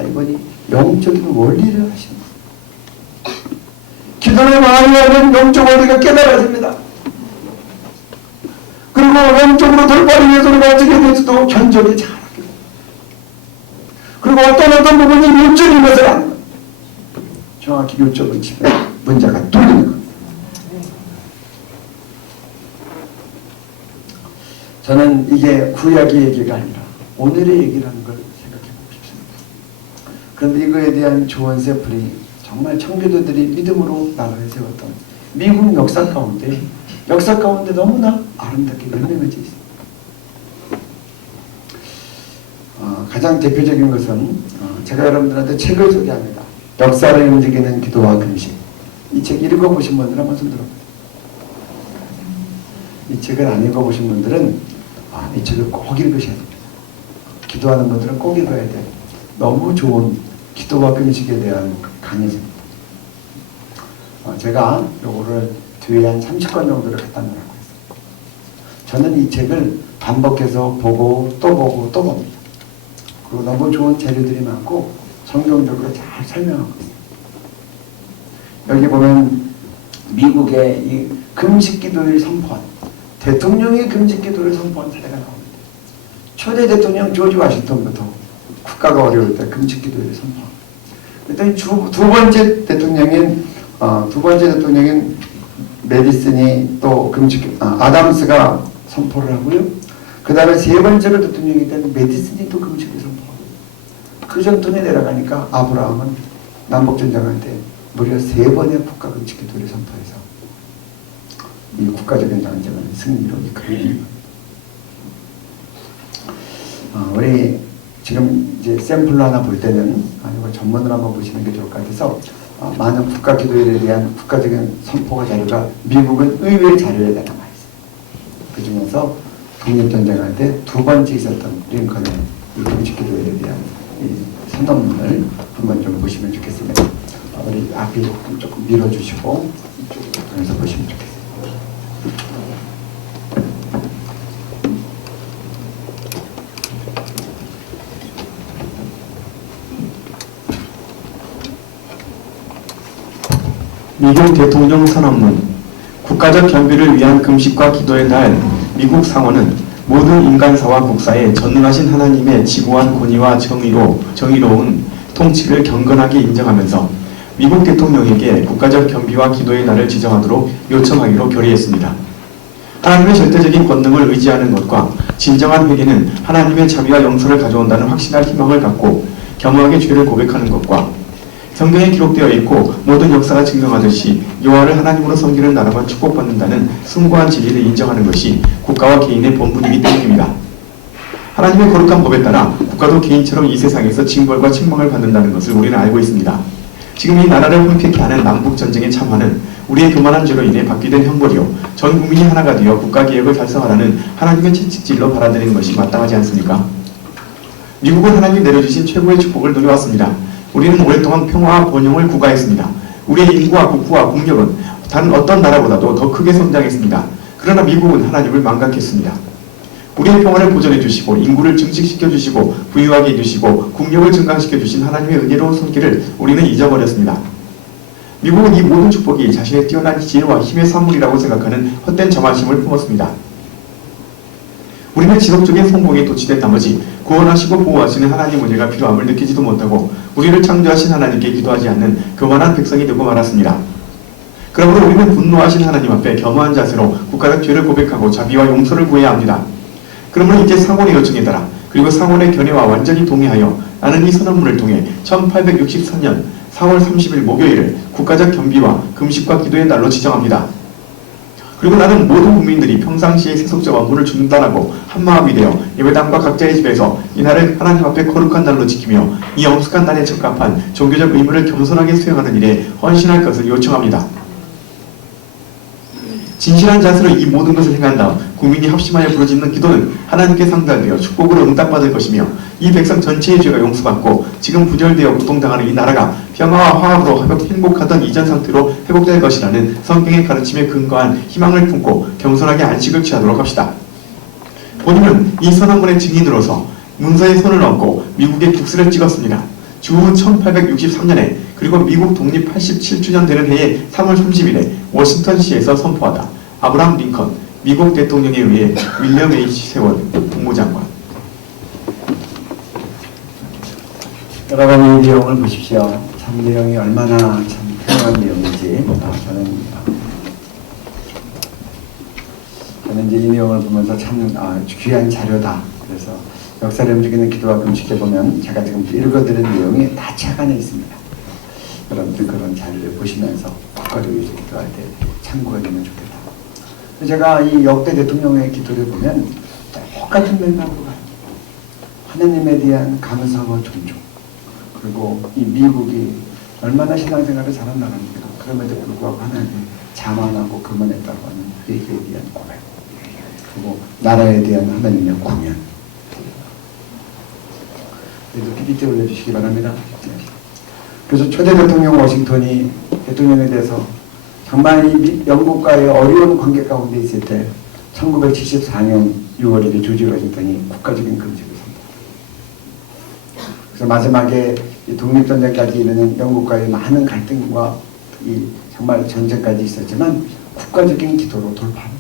이분이 영적인 원리를 하시는 거예요. 기도를 많이 하면 영적 원리가 깨달아집니다. 그리고 영적으로 돌파를 위해서 우리가 어떻게 될지도 견적이 잘하게 됩니다. 그리고 어떤 부분이 요점인 것을 아는 거예요. 정확히 요점을 치면 문제가 뚫리는 겁니다. 저는 이게 구약의 얘기가 아니라 오늘의 얘기라는 걸 생각해보고 싶습니다. 그런데 이거에 대한 좋은 샘플이 정말 청교도들이 믿음으로 나라를 세웠던 미국 역사 가운데 너무나 아름답게 열매맺어 있습니다. 가장 대표적인 것은 제가 여러분들한테 책을 소개합니다. 역사를 움직이는 기도와 금식. 이 책 읽어보신 분들 한번 손 들어보세요. 이 책을 안 읽어보신 분들은 이 책을 꼭 읽으셔야 됩니다. 기도하는 분들은 꼭 읽어야 돼요. 너무 좋은 기도와 금식에 대한 강의입니다. 제가 요거를 뒤에 한 30권 정도를 갖다 놓으라고 했어요. 저는 이 책을 반복해서 보고 또 보고 또 봅니다. 그리고 너무 좋은 재료들이 많고 성경적으로 잘 설명하고 있어요. 여기 보면 미국의 이 금식기도를 선포한 대통령의 금식기도를 선포한 사례가 나옵니다. 초대 대통령 조지 워싱턴부터 국가가 어려울 때 금식기도를 선포합니다. 그랬더니 두 번째 대통령인 메디슨이 또 아담스가 선포를 하고요. 그 다음에 세 번째로 대통령이 된 메디슨이 또 금식을 선포하고, 그 전통에 내려가니까 아브라함은 남북전쟁할 때 무려 3번의 국가 금식기도를 선포해서 이 국가적인 전쟁을 승리로 이끌어냅니다. 우리 지금 이제 샘플로 하나 볼 때는 아니면 전문으로 한번 보시는 게 좋을 것 같아서 많은 국가 기도에 대한 국가적인 선포가 자료가 미국은 의외의 자료에 남아 있어요. 그 중에서 독립전쟁할 때 두 번째 있었던 링컨의 이 금식기도에 대한 이 선언문을 한번 좀 보시면 좋겠습니다. 우리 앞에 조금 밀어주시고 이쪽에서 보시면 좋겠습니다. 미국 대통령 선언문. 국가적 견비를 위한 금식과 기도의 날, 미국 상원은 모든 인간사와 국사에 전능하신 하나님의 지고한 권위와 정의로운 통치를 경건하게 인정하면서 미국 대통령에게 국가적 견비와 기도의 날을 지정하도록 요청하기로 결의했습니다. 하나님의 절대적인 권능을 의지하는 것과 진정한 회개는 하나님의 자비와 용서를 가져온다는 확신할 희망을 갖고 겸허하게 죄를 고백하는 것과 성경에 기록되어 있고 모든 역사가 증명하듯이 여호와를 하나님으로 섬기는 나라만 축복받는다는 숭고한 진리를 인정하는 것이 국가와 개인의 본분이기 때문입니다. 하나님의 거룩한 법에 따라 국가도 개인처럼 이 세상에서 징벌과 책망을 받는다는 것을 우리는 알고 있습니다. 지금 이 나라를 혼패케 하는 남북전쟁의 참화는 우리의 교만한 죄로 인해 받게 된 형벌이요, 전 국민이 하나가 되어 국가개혁을 달성하라는 하나님의 채찍질로 받아들이는 것이 마땅하지 않습니까? 미국은 하나님이 내려주신 최고의 축복을 누려왔습니다. 우리는 오랫동안 평화와 번영을 구가했습니다. 우리의 인구와 국부와 국력은 다른 어떤 나라보다도 더 크게 성장했습니다. 그러나 미국은 하나님을 망각했습니다. 우리의 평화를 보존해 주시고 인구를 증식시켜 주시고 부유하게 해주시고 국력을 증강시켜 주신 하나님의 은혜로운 손길을 우리는 잊어버렸습니다. 미국은 이 모든 축복이 자신의 뛰어난 지혜와 힘의 산물이라고 생각하는 헛된 자만심을 품었습니다. 우리는 지속적인 성공에 도취된 나머지 구원하시고 보호하시는 하나님 은혜가 필요함을 느끼지도 못하고 우리를 창조하신 하나님께 기도하지 않는 교만한 백성이 되고 말았습니다. 그러므로 우리는 분노하신 하나님 앞에 겸허한 자세로 국가적 죄를 고백하고 자비와 용서를 구해야 합니다. 그러므로 이제 상원의 요청에 따라 그리고 상원의 견해와 완전히 동의하여 나는 이 선언문을 통해 1863년 4월 30일 목요일을 국가적 겸비와 금식과 기도의 날로 지정합니다. 그리고 나는 모든 국민들이 평상시에 세속적 업무를 중단하고 한마음이 되어 예배당과 각자의 집에서 이 날을 하나님 앞에 거룩한 날로 지키며 이 엄숙한 날에 적합한 종교적 의무를 겸손하게 수행하는 일에 헌신할 것을 요청합니다. 진실한 자세로 이 모든 것을 행한 다음 국민이 합심하여 부르짖는 기도는 하나님께 상달되어 축복으로 응답받을 것이며 이 백성 전체의 죄가 용서받고 지금 부절되어 고통당하는 이 나라가 평화와 화합으로 행복하던 이전 상태로 회복될 것이라는 성경의 가르침에 근거한 희망을 품고 겸손하게 안식을 취하도록 합시다. 본인은 이 선언문의 증인으로서 문서에 손을 얹고 미국의 국수를 찍었습니다. 주후 1863년에 그리고 미국 독립 87주년 되는 해의 3월 30일에 워싱턴시에서 선포하다. 아브라함 링컨, 미국 대통령에 의해 윌리엄 H. 세원 국무장관. 여러분 이 내용을 보십시오. 참 내용이 얼마나 참 훌륭한 내용인지 저는 이제 이 내용을 보면서 참 귀한 자료다. 그래서 역사를 움직이는 기도와 금식에 보면 제가 지금 읽어드린 내용이 다 책 안에 있습니다. 여러분들 그런 자료를 보시면서 국가를 위해서 기도할 때 참고가 되면 좋겠다. 제가 이 역대 대통령의 기도를 보면 똑같은 맥락으로 가요. 하나님에 대한 감사와 존중, 그리고 이 미국이 얼마나 신앙생활을 잘한 나라입니까? 그럼에도 불구하고 하나님을 자만하고 교만했다고 하는 회개에 대한 고백. 그리고 나라에 대한 하나님의 공연. 그래도 PPT 올려주시기 바랍니다. 네. 그래서 초대 대통령 워싱턴이 대통령에 대해서 정말 이 영국과의 어려운 관계 가운데 있을 때 1974년 6월 1일 조지 워싱턴이 국가적인 금식을 선포합니다. 그래서 마지막에 이 독립전쟁까지 이르는 영국과의 많은 갈등과 이 정말 전쟁까지 있었지만 국가적인 기도로 돌파합니다.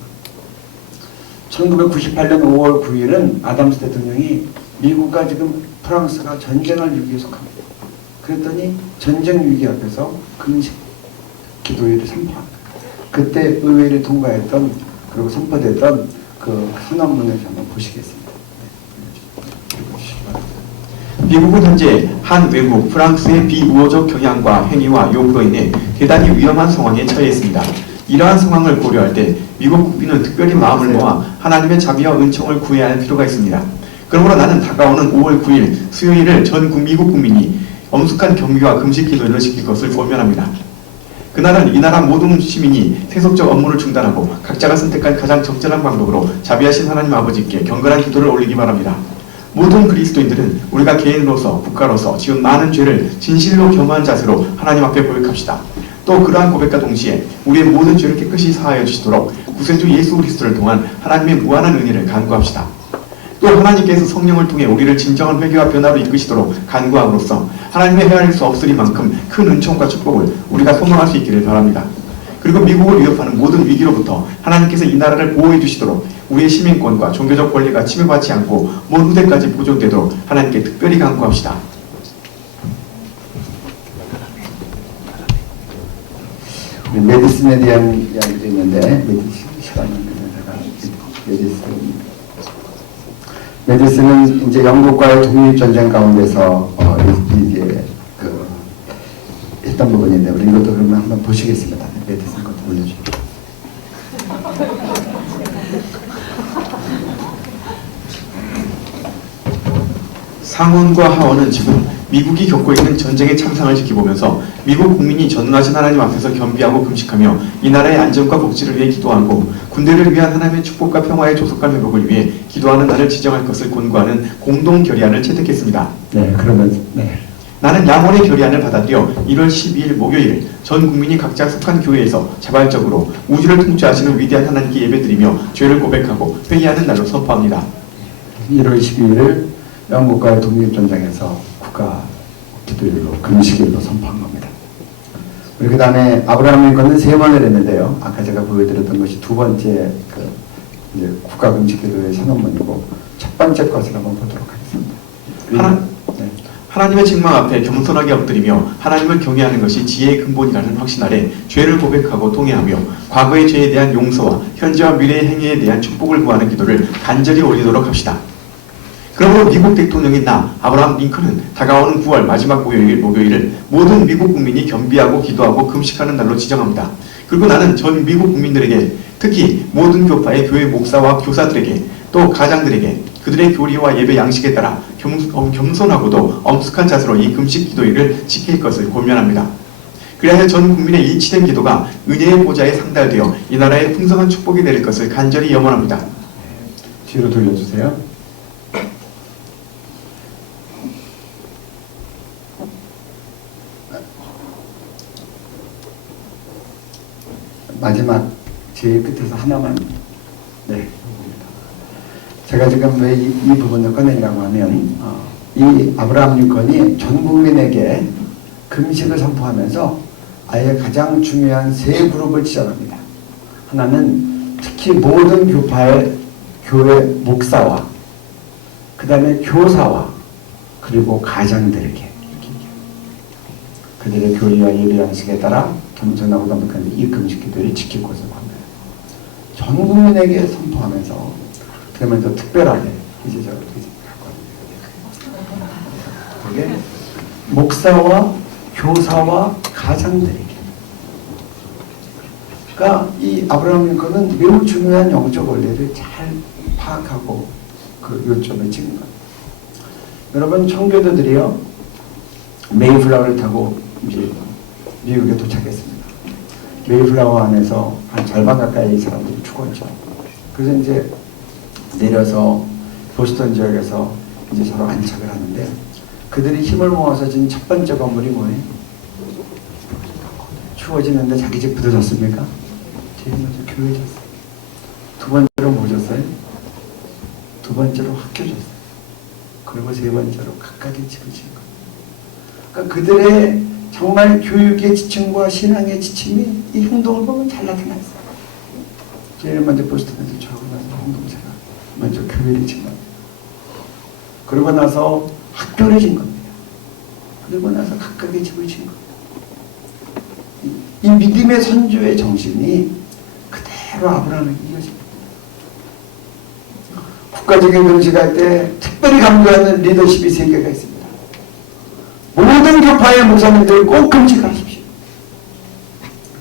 1998년 5월 9일은 아담스 대통령이 미국과 지금 프랑스가 전쟁을 위기에서 갑니다. 그랬더니 전쟁 위기 앞에서 금식 기도회를 선포합니다. 그때 의회를 통과했던 그리고 선포됐던 그 선언문을 한번 보시겠습니다. 미국은 현재 한 외국 프랑스의 비우호적 경향과 행위와 요구로 인해 대단히 위험한 상황에 처해 있습니다. 이러한 상황을 고려할 때 미국 국민은 특별히 마음을 모아 하나님의 자비와 은총을 구해야 할 필요가 있습니다. 그러므로 나는 다가오는 5월 9일 수요일을 전 미국 국민이 엄숙한 경비와 금식 기도를 지킬 것을 권면합니다. 그날은 이 나라 모든 시민이 세속적 업무를 중단하고 각자가 선택한 가장 적절한 방법으로 자비하신 하나님 아버지께 경건한 기도를 올리기 바랍니다. 모든 그리스도인들은 우리가 개인으로서 국가로서 지은 많은 죄를 진실로 겸허한 자세로 하나님 앞에 고백합시다. 또 그러한 고백과 동시에 우리의 모든 죄를 깨끗이 사하여 주시도록 구세주 예수 그리스도를 통한 하나님의 무한한 은혜를 간구합시다. 또 하나님께서 성령을 통해 우리를 진정한 회개와 변화로 이끄시도록 간구함으로써 하나님의 헤아릴 수 없으리만큼 큰 은총과 축복을 우리가 소망할 수 있기를 바랍니다. 그리고 미국을 위협하는 모든 위기로부터 하나님께서 이 나라를 보호해 주시도록 우리의 시민권과 종교적 권리가 침해받지 않고 먼 후대까지 보존되도록 하나님께 특별히 간구합시다. 메디슨에 대한 이야기도 있는데 시간이 메디슨은 이제 영국과의 독립전쟁 가운데서 이제 했던 부분인데 우리 이것도 그러면 한번 보시겠습니다. 메디슨 것도 올려주세요. 상원과 하원은 지금 미국이 겪고 있는 전쟁의 참상을 지켜보면서 미국 국민이 전능하신 하나님 앞에서 겸비하고 금식하며 이 나라의 안전과 복지를 위해 기도하고 군대를 위한 하나님의 축복과 평화의 조속한 회복을 위해 기도하는 날을 지정할 것을 권고하는 공동 결의안을 채택했습니다. 네, 그러면 네. 나는 양원의 결의안을 받아들여 1월 12일 목요일 전 국민이 각자 속한 교회에서 자발적으로 우주를 통치하시는 위대한 하나님께 예배드리며 죄를 고백하고 회개하는 날로 선포합니다. 1월 12일 영국과의 독립전쟁에서 국가 기도일로 금식일로 선포한 겁니다. 우리 그 다음에 아브라함 링컨은 3번을 했는데요. 아까 제가 보여드렸던 것이 두 번째 이제 국가 금식 기도의 선언문이고 첫 번째 것을 한번 보도록 하겠습니다. 하나님의 책망 앞에 겸손하게 엎드리며 하나님을 경외하는 것이 지혜의 근본이라는 확신 아래 죄를 고백하고 통회하며 과거의 죄에 대한 용서와 현재와 미래의 행위에 대한 축복을 구하는 기도를 간절히 올리도록 합시다. 그러므로 미국 대통령인 나 아브라함 링컨은 다가오는 9월 마지막 목요일을 모든 미국 국민이 겸비하고 기도하고 금식하는 날로 지정합니다. 그리고 나는 전 미국 국민들에게 특히 모든 교파의 교회 목사와 교사들에게 또 가장들에게 그들의 교리와 예배 양식에 따라 겸손하고도 엄숙한 자세로 이 금식 기도일을 지킬 것을 권면합니다. 그래야 전 국민의 일치된 기도가 은혜의 보좌에 상달되어 이 나라에 풍성한 축복이 내릴 것을 간절히 염원합니다. 뒤로 돌려주세요. 마지막 제일 끝에서 하나만 네. 제가 지금 왜 이 부분을 꺼내냐고 하면 이 아브라함 링컨이 전 국민에게 금식을 선포하면서 아예 가장 중요한 세 그룹을 지정합니다. 하나는 특히 모든 교파의 교회 목사와 그 다음에 교사와 그리고 가장들에게 그들의 교리와 예배 양식에 따라 겸손하고 담백한 이 금식 기도를 지킬 것을 합니다. 전 국민에게 선포하면서 그러면 더 특별하게 이제 그게 목사와 교사와 가장들에게. 그러니까 이 아브라함 링컨은 매우 중요한 영적 원리를 잘 파악하고 그 요점을 찍은 겁니다. 여러분 청교도들이요 메이플라워를 타고 이제 미국에 도착했습니다. 메이플라워 안에서 한 절반 가까이 사람들이 죽었죠. 그래서 이제 내려서 보스턴 지역에서 이제 서로 안착을 하는데, 그들이 힘을 모아서 진 첫 번째 건물이 뭐예요? 추워지는데 자기 집 부서졌습니까? 제일 먼저 교회 졌어요. 두 번째로 뭐 졌어요? 두 번째로 학교 졌어요. 그리고 세 번째로 각각의 집을 지은 거예요. 그러니까 그들의 정말 교육의 지침과 신앙의 지침이 이 행동을 보면 잘 나타나 있어요. 제일 먼저 보스턴에서 저하고 나서 공동체가 먼저 교회를 진 겁니다. 그러고 나서 학교를 진 겁니다. 그리고 나서 각각의 집을 진 겁니다. 이 믿음의 선조의 정신이 그대로 아브라함에게 이어집니다. 국가적인 금식할 때 특별히 강조하는 리더십이 3개가 있습니다. 모든 교파의 목사님들 꼭 금식하십시오.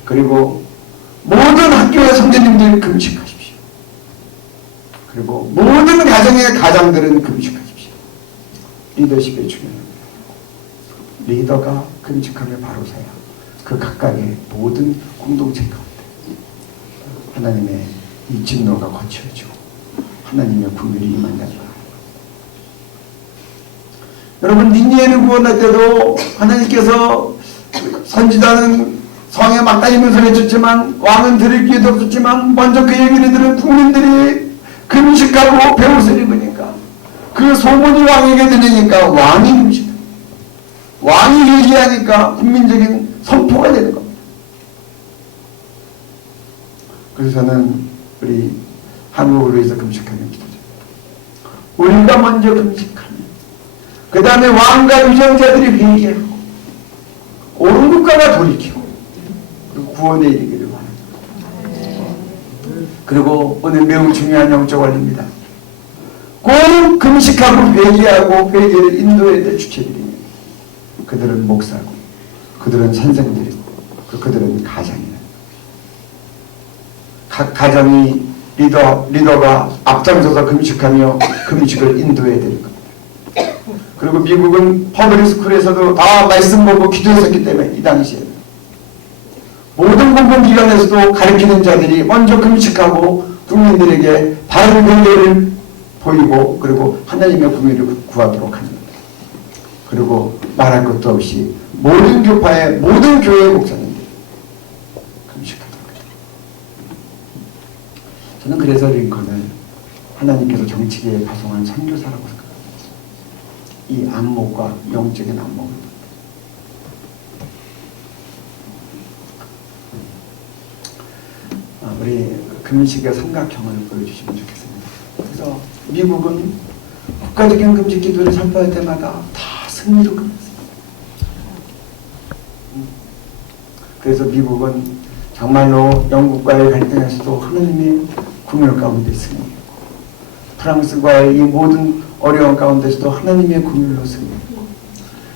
그리고 모든 학교의 선생님들 금식하십시오. 그리고 모든 가정의 가장들은 금식하십시오. 리더십이 중요합니다. 리더가 금식하며 바로 서야 그 각각의 모든 공동체 가운데 하나님의 이 진노가 거쳐지고 하나님의 구별이 임한다는 거예요. 여러분, 니느웨를 구원할 때도 하나님께서 선지자는 성에 막 다니면서 외쳤지만 왕은 들을 기회도 없었지만 먼저 그 얘기를 들은 국민들이 금식하고 배옷을 입으니까 그 소문이 왕에게 들리니까 왕이 금식, 왕이 얘기하니까 국민적인 선포가 되는 겁니다. 그래서 저는 우리 한국을 위해서 금식하는 기도죠. 우리가 먼저 금식하면 그 다음에 왕과 유정자들이 회개하고 온 국가가 돌이키고 그리고 구원에 이르기를 바랍니다. 그리고 오늘 매우 중요한 영적 원리입니다. 꼭 금식하고 회개하고 회개를 인도해야 될 주체들이 그들은 목사고 그들은 선생들이고 그들은 가장이다. 각 가정이 리더가 앞장서서 금식하며 금식을 인도해야 될 겁니다. 그리고 미국은 퍼블릭 스쿨에서도 다 말씀 보고 기도했었기 때문에 이 당시에 모든 공공기관에서도 가르치는 자들이 먼저 금식하고 국민들에게 바른 회개를 보이고 그리고 하나님의 구원을 구하도록 합니다. 그리고 말할 것도 없이 모든 교파의 모든 교회 목사님들이 금식하도록 합니다. 저는 그래서 링컨을 하나님께서 정치계에 파송한 선교사라고 생각합니다. 이 안목과 영적인 안목을 우리 금식의 삼각형을 보여주시면 좋겠습니다. 그래서 미국은 국가적인 금식 기도를 선포할 때마다 다 승리로 끝났습니다. 그래서 미국은 정말로 영국과의 갈등에서도 하나님의 구멸 가운데 승리했고 프랑스과의 이 모든 어려운 가운데서도 하나님의 구멸로 승리했고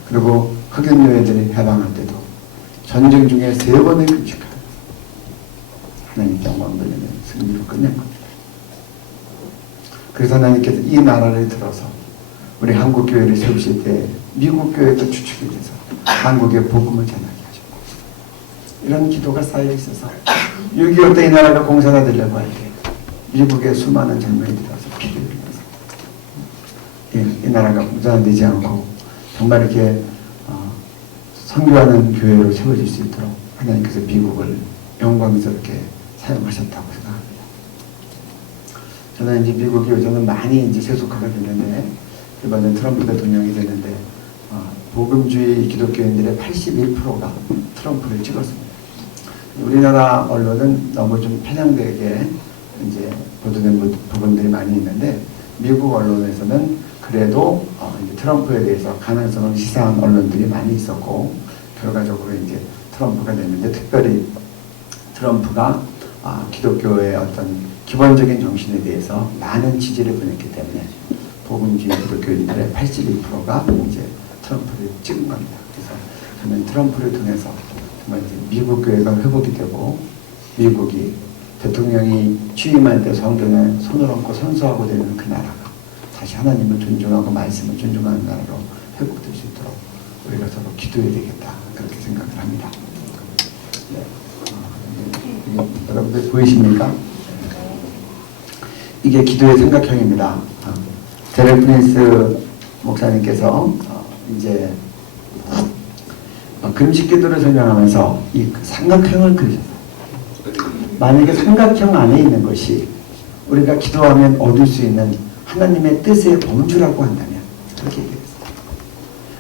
그리고 흑인 노예들이 해방할 때도 전쟁 중에 3번의 금식하고 하나님께 영광 돌리는 승리로 끝낸 겁니다. 그래서 하나님께서 이 나라를 들어서 우리 한국 교회를 세우실 때 미국 교회도 주축이 돼서 한국의 복음을 전하게 하셨고 이런 기도가 쌓여 있어서 6.25 때 이 나라가 공산화되려고 할 때 미국의 수많은 젊은이들이 와서 피를 흘려서 이 나라가 공산화되지 않고 정말 이렇게 선교하는 교회로 세워질 수 있도록 하나님께서 미국을 영광스럽게 사용하셨다고 생각합니다. 저는 이제 미국이 요즘은 많이 이제 세속화가 됐는데 이번에 트럼프 대통령이 됐는데 복음주의 기독교인들의 81%가 트럼프를 찍었습니다. 우리나라 언론은 너무 좀 편향되게 이제 보도된 부분들이 많이 있는데 미국 언론에서는 그래도 이제 트럼프에 대해서 가능성을 시사한 언론들이 많이 있었고 결과적으로 이제 트럼프가 됐는데 특별히 트럼프가 기독교의 어떤 기본적인 정신에 대해서 많은 지지를 보냈기 때문에 복음주의 기독교인들의 81%가 이제 트럼프를 찍은 겁니다. 그래서 저는 트럼프를 통해서 정말 이제 미국 교회가 회복이 되고 미국이 대통령이 취임할 때 성경에 손을 얹고 선서하고 되는 그 나라가 다시 하나님을 존중하고 말씀을 존중하는 나라로 회복될 수 있도록 우리가 서로 기도해야 되겠다 그렇게 생각을 합니다. 네. 여러분들 보이십니까? 이게 기도의 삼각형입니다. 데렐 프린스 목사님께서 이제 금식 기도를 설명하면서 이 삼각형을 그리셨어요. 만약에 삼각형 안에 있는 것이 우리가 기도하면 얻을 수 있는 하나님의 뜻의 범주라고 한다면 그렇게 얘기했어요.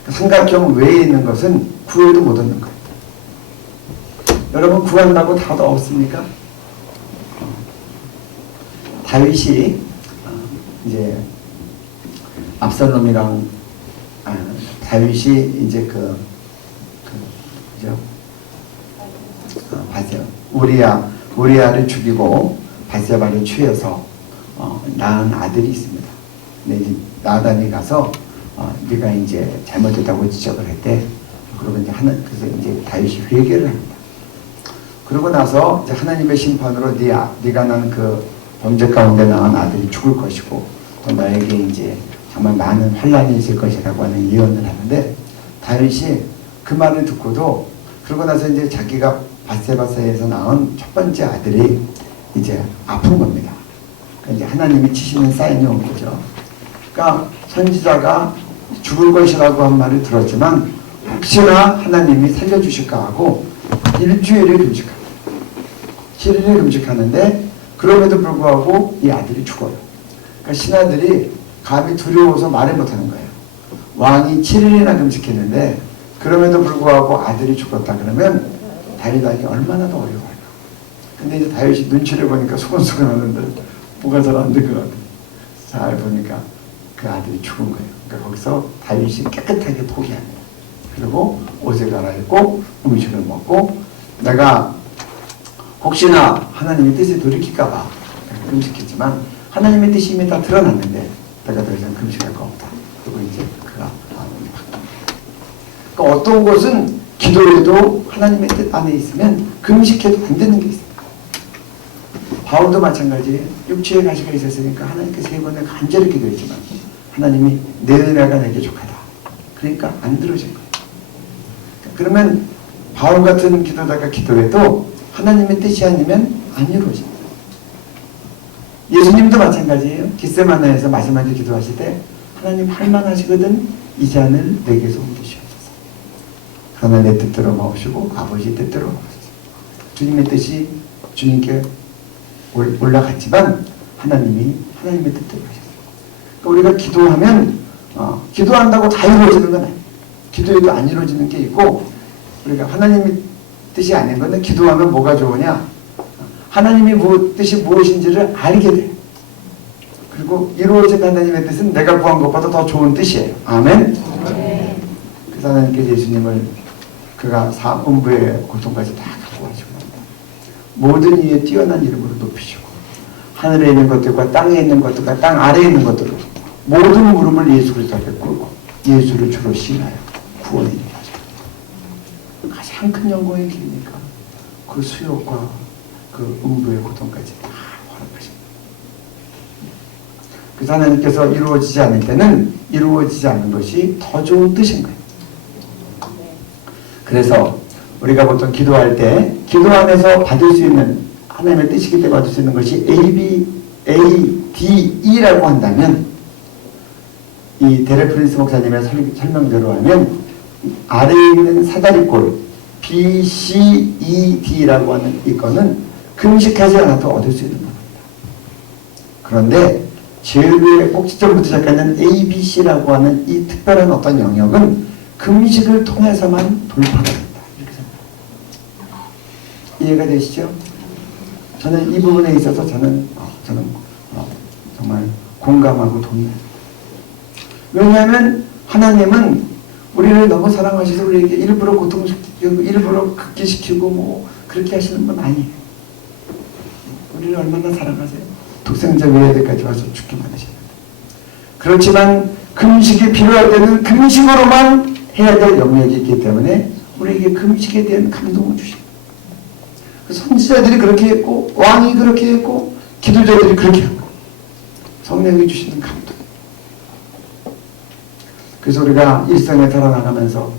삼각형 외에 있는 것은 구해도 못 얻는 거예요. 여러분 구한다고 다 얻습니까? 다윗이 이제 압살롬이랑 다윗이 이제 그죠? 우리아를 죽이고 바세바를 취해서 낳은 아들이 있습니다. 근데 이제 나단이 가서 네가 이제 잘못했다고 지적을 했대. 그러고 이제 그래서 이제 다윗이 회개를 합니다. 그러고 나서 이제 하나님의 심판으로 네가 난 그 범죄 가운데 낳은 아들이 죽을 것이고 또 너에게 이제 정말 많은 환란이 있을 것이라고 하는 예언을 하는데 다윗이 그 말을 듣고도 그러고 나서 이제 자기가 바세바에서 낳은 첫 번째 아들이 이제 아픈 겁니다. 그러니까 이제 하나님이 치시는 사인이 온 거죠. 그러니까 선지자가 죽을 것이라고 한 말을 들었지만 혹시나 하나님이 살려주실까 하고 일주일을 금식합니다. 7일을 금식하는데 그럼에도 불구하고 이 아들이 죽어요. 그러니까 신하들이 감히 두려워서 말을 못하는 거예요. 왕이 7일이나 금식했는데 그럼에도 불구하고 아들이 죽었다 그러면 다윗왕이 얼마나 더 어려워할까. 근데 이제 다윗이 눈치를 보니까 소곤소곤 하는데 뭐가 잘 안 될 것 같아요. 잘 보니까 그 아들이 죽은 거예요. 그러니까 거기서 다윗이 깨끗하게 포기합니다. 그리고 옷을 갈아입고 음식을 먹고 내가 혹시나 하나님의 뜻에 돌이킬까봐 금식했지만 하나님의 뜻이 이미 다 드러났는데 내가 더 이상 금식할 거 없다. 그리고 이제 그가 그러니까 어떤 곳은 기도해도 하나님의 뜻 안에 있으면 금식해도 안 되는 게 있습니다. 바울도 마찬가지예요. 육체의 가시가 있었으니까 하나님께 3번을 간절히 기도했지만 하나님이 내 은혜가 내게 족하다. 그러니까 안 들어진 거예요. 그러면 바울 같은 기도자가 기도해도 하나님의 뜻이 아니면 안 이루어집니다. 예수님도 마찬가지예요. 겟세마네에서 마지막에 기도하실 때 하나님 할만하시거든 이 잔을 내게서 옮기시옵소서. 그러나 내 뜻대로 마옵시고 아버지 뜻대로 마옵소서. 주님의 뜻이 주님께 올라갔지만 하나님의 뜻대로 하셨어요. 그러니까 우리가 기도하면 기도한다고 다 이루어지는 건 아니에요. 기도해도 안 이루어지는 게 있고 우리가 하나님의 뜻이 아닌 거는 기도하면 뭐가 좋으냐? 하나님의 뜻이 무엇인지를 알게 돼요. 그리고 이루어진 하나님의 뜻은 내가 구한 것보다 더 좋은 뜻이에요. 아멘? 그래서 하나님께서 예수님을 그가 사음부의 고통까지 다 갖고 가시고 납니다. 모든 이에 뛰어난 이름으로 높이시고 하늘에 있는 것들과 땅에 있는 것들과 땅 아래에 있는 것들로 모든 무릎을 예수 그리스도 앞에 꿇고 예수를 주로 신하여 구원을 이루어져요. 가장 큰 영광의 길이니까 그 수욕과 그 음부의 고통까지 다 허락하십니다. 그래서 하나님께서 이루어지지 않을 때는 이루어지지 않는 것이 더 좋은 뜻인 거예요. 그래서 우리가 보통 기도할 때 기도 안에서 받을 수 있는 하나님의 뜻이기 때문에 받을 수 있는 것이 A, D, E라고 한다면 이 데렐 프린스 목사님의 설명대로 하면 아래에 있는 사다리꼴 B, C, E, D라고 하는 이거는 금식하지 않아도 얻을 수 있는 겁니다. 그런데 제일 위에 꼭지점부터 시작하는 A, B, C라고 하는 이 특별한 어떤 영역은 금식을 통해서만 돌파가 된다. 이렇게 생각합니다. 이해가 되시죠? 저는 이 부분에 있어서 저는 정말 공감하고 동의합니다. 왜냐하면 하나님은 우리를 너무 사랑하셔서 우리에게 일부러 고통시키고 일부러 극기시키고 뭐 그렇게 하시는 분 아니에요. 우리를 얼마나 사랑하세요? 독생자 외아들까지 와서 죽기만 하시는데. 그렇지만 금식이 필요할 때는 금식으로만 해야 될 영역이 있기 때문에 우리에게 금식에 대한 감동을 주십니다. 선지자들이 그렇게 했고 왕이 그렇게 했고 기도자들이 그렇게 한 거예요. 성령이 주시는 감동. 그래서 우리가 일상에 살아나가면서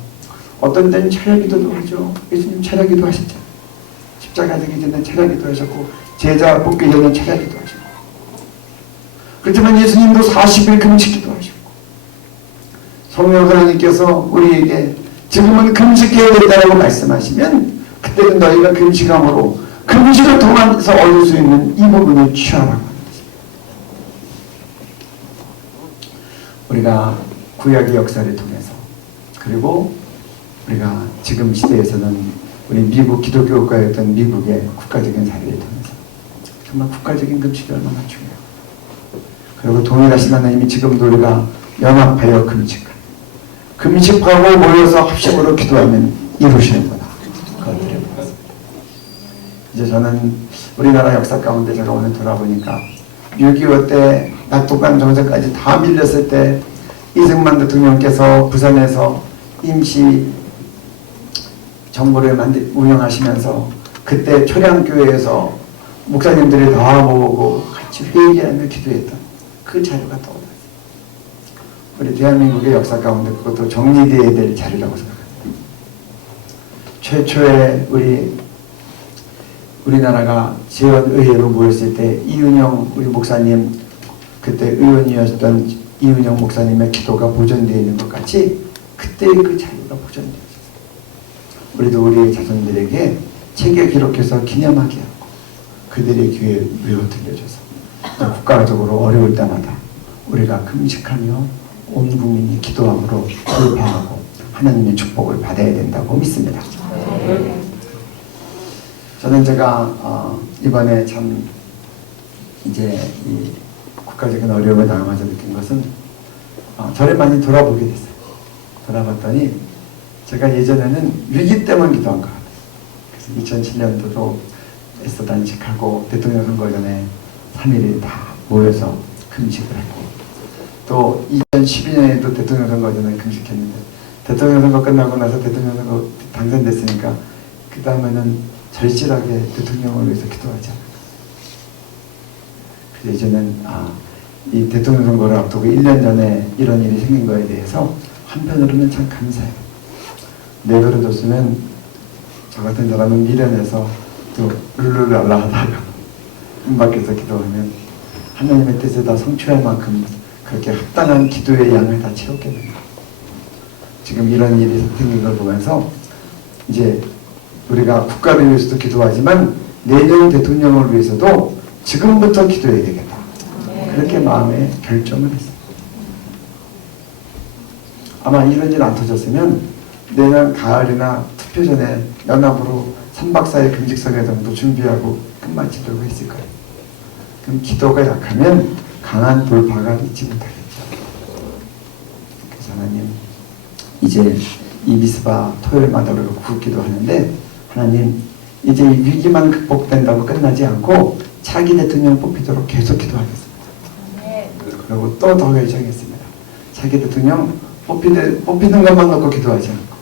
어떤 때는 철야기도도 하죠. 예수님 철야기도 하셨잖아요. 십자가 되기 전에 철야기도 하셨고 제자 뽑기 전에 철야기도 하셨고 그렇지만 예수님도 40일 금식기도 하셨고 성령 하나님께서 우리에게 지금은 금식해야 된다고 말씀하시면 그때는 너희가 금식함으로 금식을 통해서 얻을 수 있는 이 부분을 취하라고 하는 것입니다. 우리가 구약의 역사를 통해서 그리고 우리가 지금 시대에서는 우리 미국 기독교 국가였던 미국의 국가적인 사례를 통해서 정말 국가적인 금식이 얼마나 중요해요. 그리고 동일하신 하나님이 지금도 우리가 연합하여 금식하고 모여서 합심으로 기도하면 이루시는구나. 그걸 드려보았습니다. 이제 저는 우리나라 역사 가운데 제가 오늘 돌아보니까 6.25 때 낙동강 정전까지 다 밀렸을 때 이승만 대통령께서 부산에서 임시 정부를 운영하시면서 그때 초량교회에서 목사님들이 다 모으고 같이 회의하며 기도했던 그 자료가 떠올랐어요. 우리 대한민국의 역사 가운데 그것도 정리되어야 될 자료라고 생각합니다. 최초에 우리나라가 지원의회로 모였을 때 이은영 우리 목사님 그때 의원이었던 이은영 목사님의 기도가 보존되어 있는 것 같이 그때의 그 자료가 보존되어 있어요. 우리도 우리의 자손들에게 책에 기록해서 기념하게 하고 그들의 귀에 외워 들려줘서 국가적으로 어려울 때마다 우리가 금식하며 온 국민이 기도함으로 돌파하고 하나님의 축복을 받아야 된다고 믿습니다. 저는 제가 이번에 참 이제 이 국가적인 어려움을 당하면서 느낀 것은 저를 많이 돌아보게 됐어요. 돌아봤더니 제가 예전에는 위기 때문에 기도한 것 같아요. 그래서 2007년도도 에서 단식하고 대통령 선거 전에 3일이 다 모여서 금식을 했고 또 2012년에도 대통령 선거 전에 금식했는데 대통령 선거 끝나고 나서 대통령 선거 당선됐으니까 그 다음에는 절실하게 대통령을 위해서 기도하지 않을까. 그래서 이제는 이 대통령 선거를 앞두고 1년 전에 이런 일이 생긴 거에 대해서 한편으로는 참 감사해요. 내버려뒀으면 저 같은 사람은 미련해서 또 룰루랄라 하다가 문 밖에서 기도하면 하나님의 뜻에 다 성취할 만큼 그렇게 합당한 기도의 양을 다 채웠게 됩니다. 지금 이런 일이 생긴 걸 보면서 이제 우리가 국가를 위해서도 기도하지만 내년 대통령을 위해서도 지금부터 기도해야 되겠다. 그렇게 마음에 결정을 했어요. 아마 이런 일 안 터졌으면 내년 가을이나 투표 전에 연합으로 3박 4일 금식성회 정도 준비하고 끝마치려고 했을 거예요. 그럼 기도가 약하면 강한 돌파가 있지 못하겠죠. 그래서 하나님 이제 이 미스바 토요일마다 우리가 굵기도 하는데 하나님 이제 이 위기만 극복된다고 끝나지 않고 차기 대통령 뽑히도록 계속 기도하겠습니다. 그리고 또 더 결정했습니다. 차기 대통령 뽑히는 것만 놓고 기도하지 않고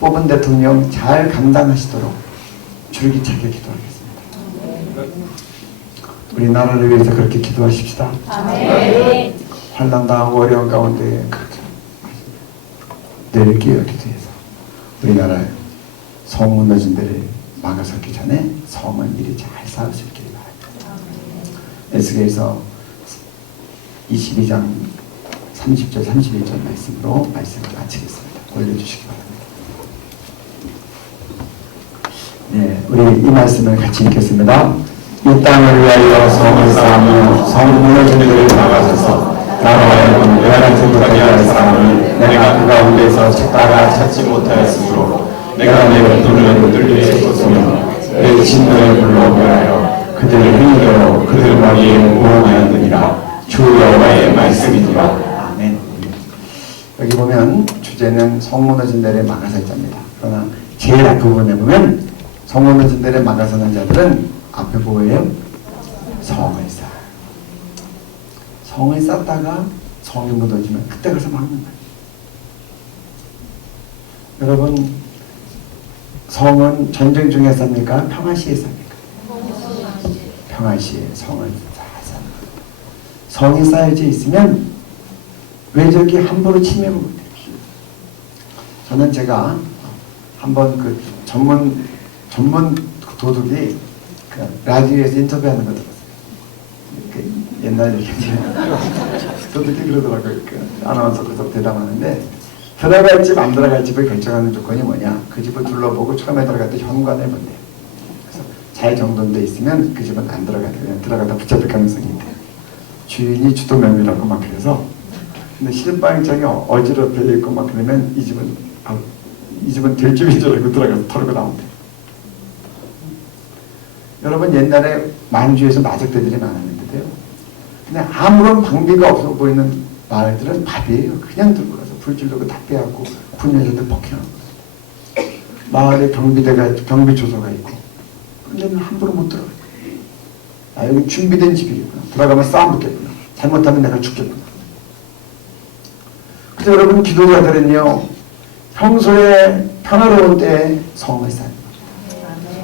뽑은 대통령 잘 감당하시도록 줄기차게 기도하겠습니다. 우리 나라를 위해서 그렇게 기도하십시다. 환난당하고 어려운 가운데 그렇게 늘 기억하기 위해서 우리나라의 성 무너진 데를 막아서기 전에 성을 미리 잘 쌓으실 길 바랍니다. 에스겔서 22장 30절 31절 말씀으로 말씀을 마치겠습니다. 올려주시기 바랍니다. 네, 우리 이 말씀을 같이 읽겠습니다. 이 땅을 위하여 성을 쌓으며 성 무너진 데를 막아서서 나로 하여금 내가 못하게 할 사람을 내가 그 가운데서 찾다가 찾지 못하였으므로 내가 내 눈을 뚫리게 쏟으며 내 진노의 불로 멸하여 그들을 휘둘러 그들 머리에 모험하였느니라. 주 여호와의 말씀이니라. 아멘. 여기 보면 주제는 성 무너진 데를 막아서 자입니다. 그러나 제일 앞부분에 보면 성 무너진 데를 막아서는 자들은 앞에 뭐예요? 성을 쌓아요. 성을 쌓다가 성이 무너지면 그때 가서 막는 거예요. 여러분, 성은 전쟁 중에 쌉니까? 평화시에 쌉니까? 평화시에 성을 쌓아서. 성이 쌓여져 있으면 외적이 함부로 침입을 못해요. 저는 제가 한번 그 전문 도둑이 그 라디오에서 인터뷰하는 거 들었어요. 옛날 얘기지. 저들이 그러더라고요. 아나운서 그래서 대담하는데 들어갈 집 안 들어갈 집을 결정하는 조건이 뭐냐? 그 집을 둘러보고 처음에 들어갈 때 현관을 본대요. 그래서 잘 정돈돼 있으면 그 집은 안 들어가야 돼요. 들어가다 붙잡힐 가능성이 있대요. 주인이 주도면밀하고 막 그래서 근데 실방장이 어지럽혀 있고 막 그러면 이 집은 될 집인 줄 알고 들어가서 털고 나온대요. 여러분 옛날에 만주에서 마적대들이 많았는데요. 근데 아무런 방비가 없어 보이는 마을들은 밥이에요. 그냥 들고 가서 불질 들고 다 빼앗고 군여자들 폭행하고 마을에 경비초소가 있고 근데는 함부로 못 들어가요. 아 여기 준비된 집이겠구나. 들어가면 싸움 붙겠구나. 잘못하면 내가 죽겠구나. 그래서 여러분 기도자들은요 평소에 평화로운 때에 성을 쌓는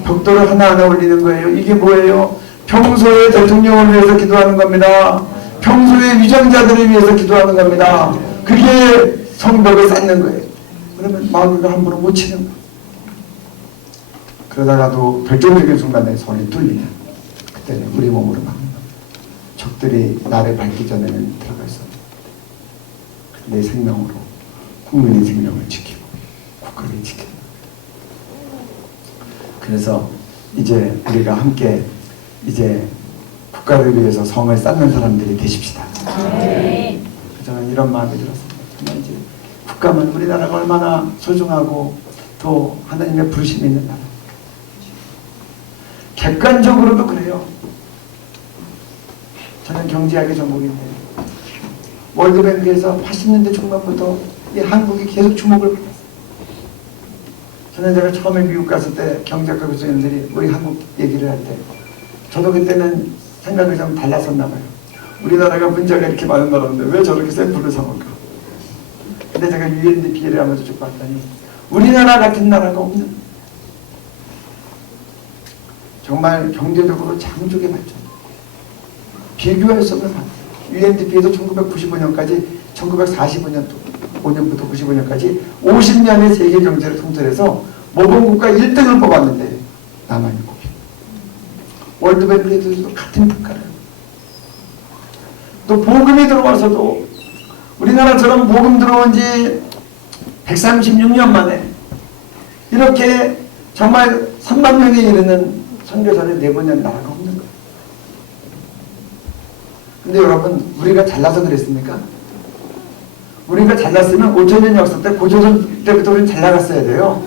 벽돌을 하나하나 올리는 거예요. 이게 뭐예요? 평소에 대통령을 위해서 기도하는 겁니다. 평소에 위정자들을 위해서 기도하는 겁니다. 그게 성벽을 쌓는 거예요. 그러면 마귀가 함부로 못 치는 거예요. 그러다가도 결정적인 순간에 손이 뚫리면 그때는 우리 몸으로 막는 겁니다. 적들이 나를 밟기 전에는 들어갈 수 없는 내 생명으로 국민의 생명을 지키고 국가를 지키는 거예요. 그래서 이제 우리가 함께 이제 국가를 위해서 성을 쌓는 사람들이 되십시다. 저는 이런 마음이 들었습니다. 정말 이제 국가는 우리나라가 얼마나 소중하고 또 하나님의 부르심이 있는 나라. 객관적으로도 그래요. 저는 경제학의 전공인데 월드뱅크에서 80년대 중반부터 이 한국이 계속 주목을 받았어요. 저는 제가 처음에 미국 갔을 때 경제학과 교수님들이 우리 한국 얘기를 할 때 저도 그때는 생각이 좀 달랐었나 봐요. 우리나라가 문제가 이렇게 많은 나라인데 왜 저렇게 샘플을 삼을까? 근데 제가 UNDP를 하면서 쭉 봤더니 우리나라 같은 나라가 없는 정말 경제적으로 창조의 발전 비교할 수 없는 발전. UNDP에도 1995년까지 1945년부터 95년까지 50년의 세계 경제를 통틀어서 모범 국가 1등을 뽑았는데 남한이 꼽혀. 월드뱅크에도 같은 국가를. 또 복음이 들어와서도 우리나라처럼 복음 들어온 지 136년 만에 이렇게 정말 3만 명에 이르는 선교사를 내보낸 나라가 없는 거예요. 근데 여러분 우리가 잘나서 그랬습니까? 우리가 잘났으면 5천년 역사 때 고조선 때부터 우리는 잘 나갔어야 돼요.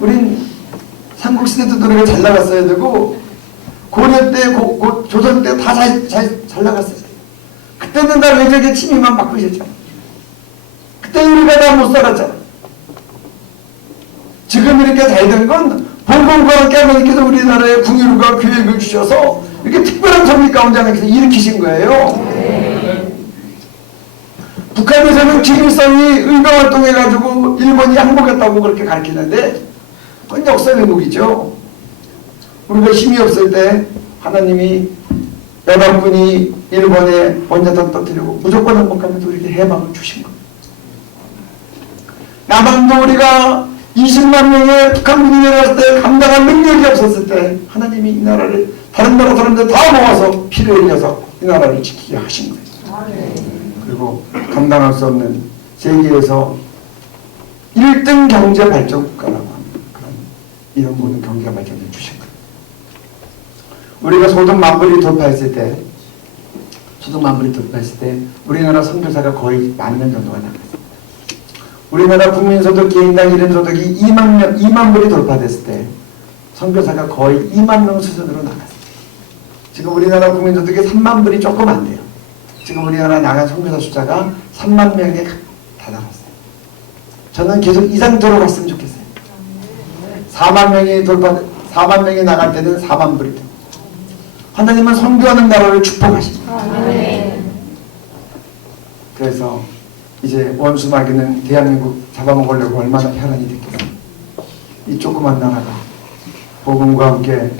우린 삼국시대도 우리가 잘 나갔어야 되고 고려 때, 조선 때 다 잘 나갔어야 돼요. 그때는 다 외적의 침입만 받고 있었잖아. 그때 우리가 다 못 살았잖아. 지금 이렇게 잘 된 건 복음과 함께 하나님께서 우리나라에 궁유가 교육을 주셔서 이렇게 특별한 섭리 가운데 하나님께서 일으키신 거예요. 북한에서는 김일성이 의병활동해가지고 일본이 항복했다고 그렇게 가르치는데 그건 역사 왜곡이죠. 우리가 힘이 없을 때 하나님이 연합군이 일본에 원자탄 터뜨리고 무조건 항복하면서 우리에게 해방을 주신 겁니다. 남한도 우리가 20만 명의 북한군이 내려왔을 때 감당할 능력이 없었을 때 하나님이 이 나라를 다른 나라 사람들 다 모아서 피를 흘려서 이 나라를 지키게 하신 거예요. 그리고 감당할 수 없는 세계에서 1등 경제 발전 국가라고 하는 그런 이런 모든 경제 발전을 주신 거예요. 우리가 소득 만불이 돌파했을 때 우리나라 선교사가 거의 10,000명 정도가 나갔습니다. 우리나라 국민소득 개인당 1인 소득이 2만 불이 돌파됐을 때 선교사가 거의 2만 명 수준으로 나갔습니다. 지금 우리나라 국민소득이 3만 불이 조금 안 돼요. 지금 우리나라 나간 선교사 숫자가 3만 명에 다다랐어요. 저는 계속 이 상태로 갔으면 좋겠어요. 4만 명이 나갈 때는 4만 불이 돼요. 하나님은 선교하는 나라를 축복하십니다. 그래서 이제 원수마귀는 대한민국 잡아먹으려고 얼마나 혈안이 됐겠어요. 이 조그만 나라가 복음과 함께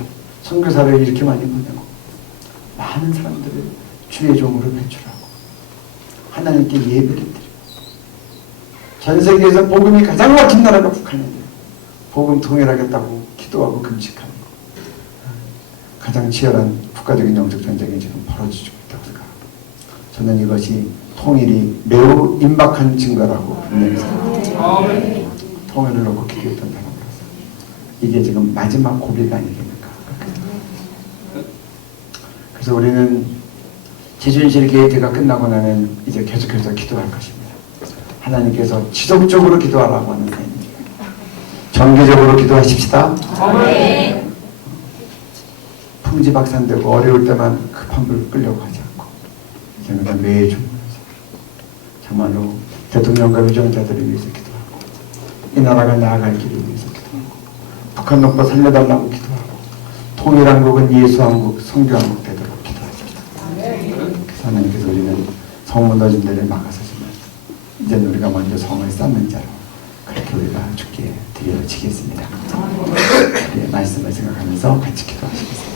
선교사를 이렇게 많이 보내고 많은 사람들을 주의 종으로 배출하고 하나님께 예배를 드리고 전 세계에서 복음이 가장 막힌 나라가 북한인데 복음 통일하겠다고 기도하고 금식하는 거 가장 치열한 국가적인 영적 전쟁이 지금 벌어지고 있다고 생각합니다. 저는 이것이 통일이 매우 임박한 증거라고 분명히 생각합니다. 통일을 놓고 기도했던 사람으로서 이게 지금 마지막 고비가 아니겠습니까? 그래서 우리는 제주인실 게이트가 끝나고 나면 이제 계속해서 기도할 것입니다. 하나님께서 지속적으로 기도하라고 하는 사입니다. 정기적으로 기도하십시다. 풍지박산되고 어려울 때만 급한 불 끌려고 하지 않고 저는 매일 정말로 대통령과 위정자들을 위해서 기도하고 이 나라가 나아갈 길을 위해서 기도하고 북한 녹보 살려달라고 기도하고 통일한국은 예수한국, 성교한국 되도록 기도하십시다. 그래서 하나님께서 우리는 성 무너진 데를 막아서지만 이제 우리가 먼저 성을 쌓는 자로 그렇게 우리가 주께 드려지겠습니다. 우리의 말씀을 생각하면서 같이 기도하시겠습니다.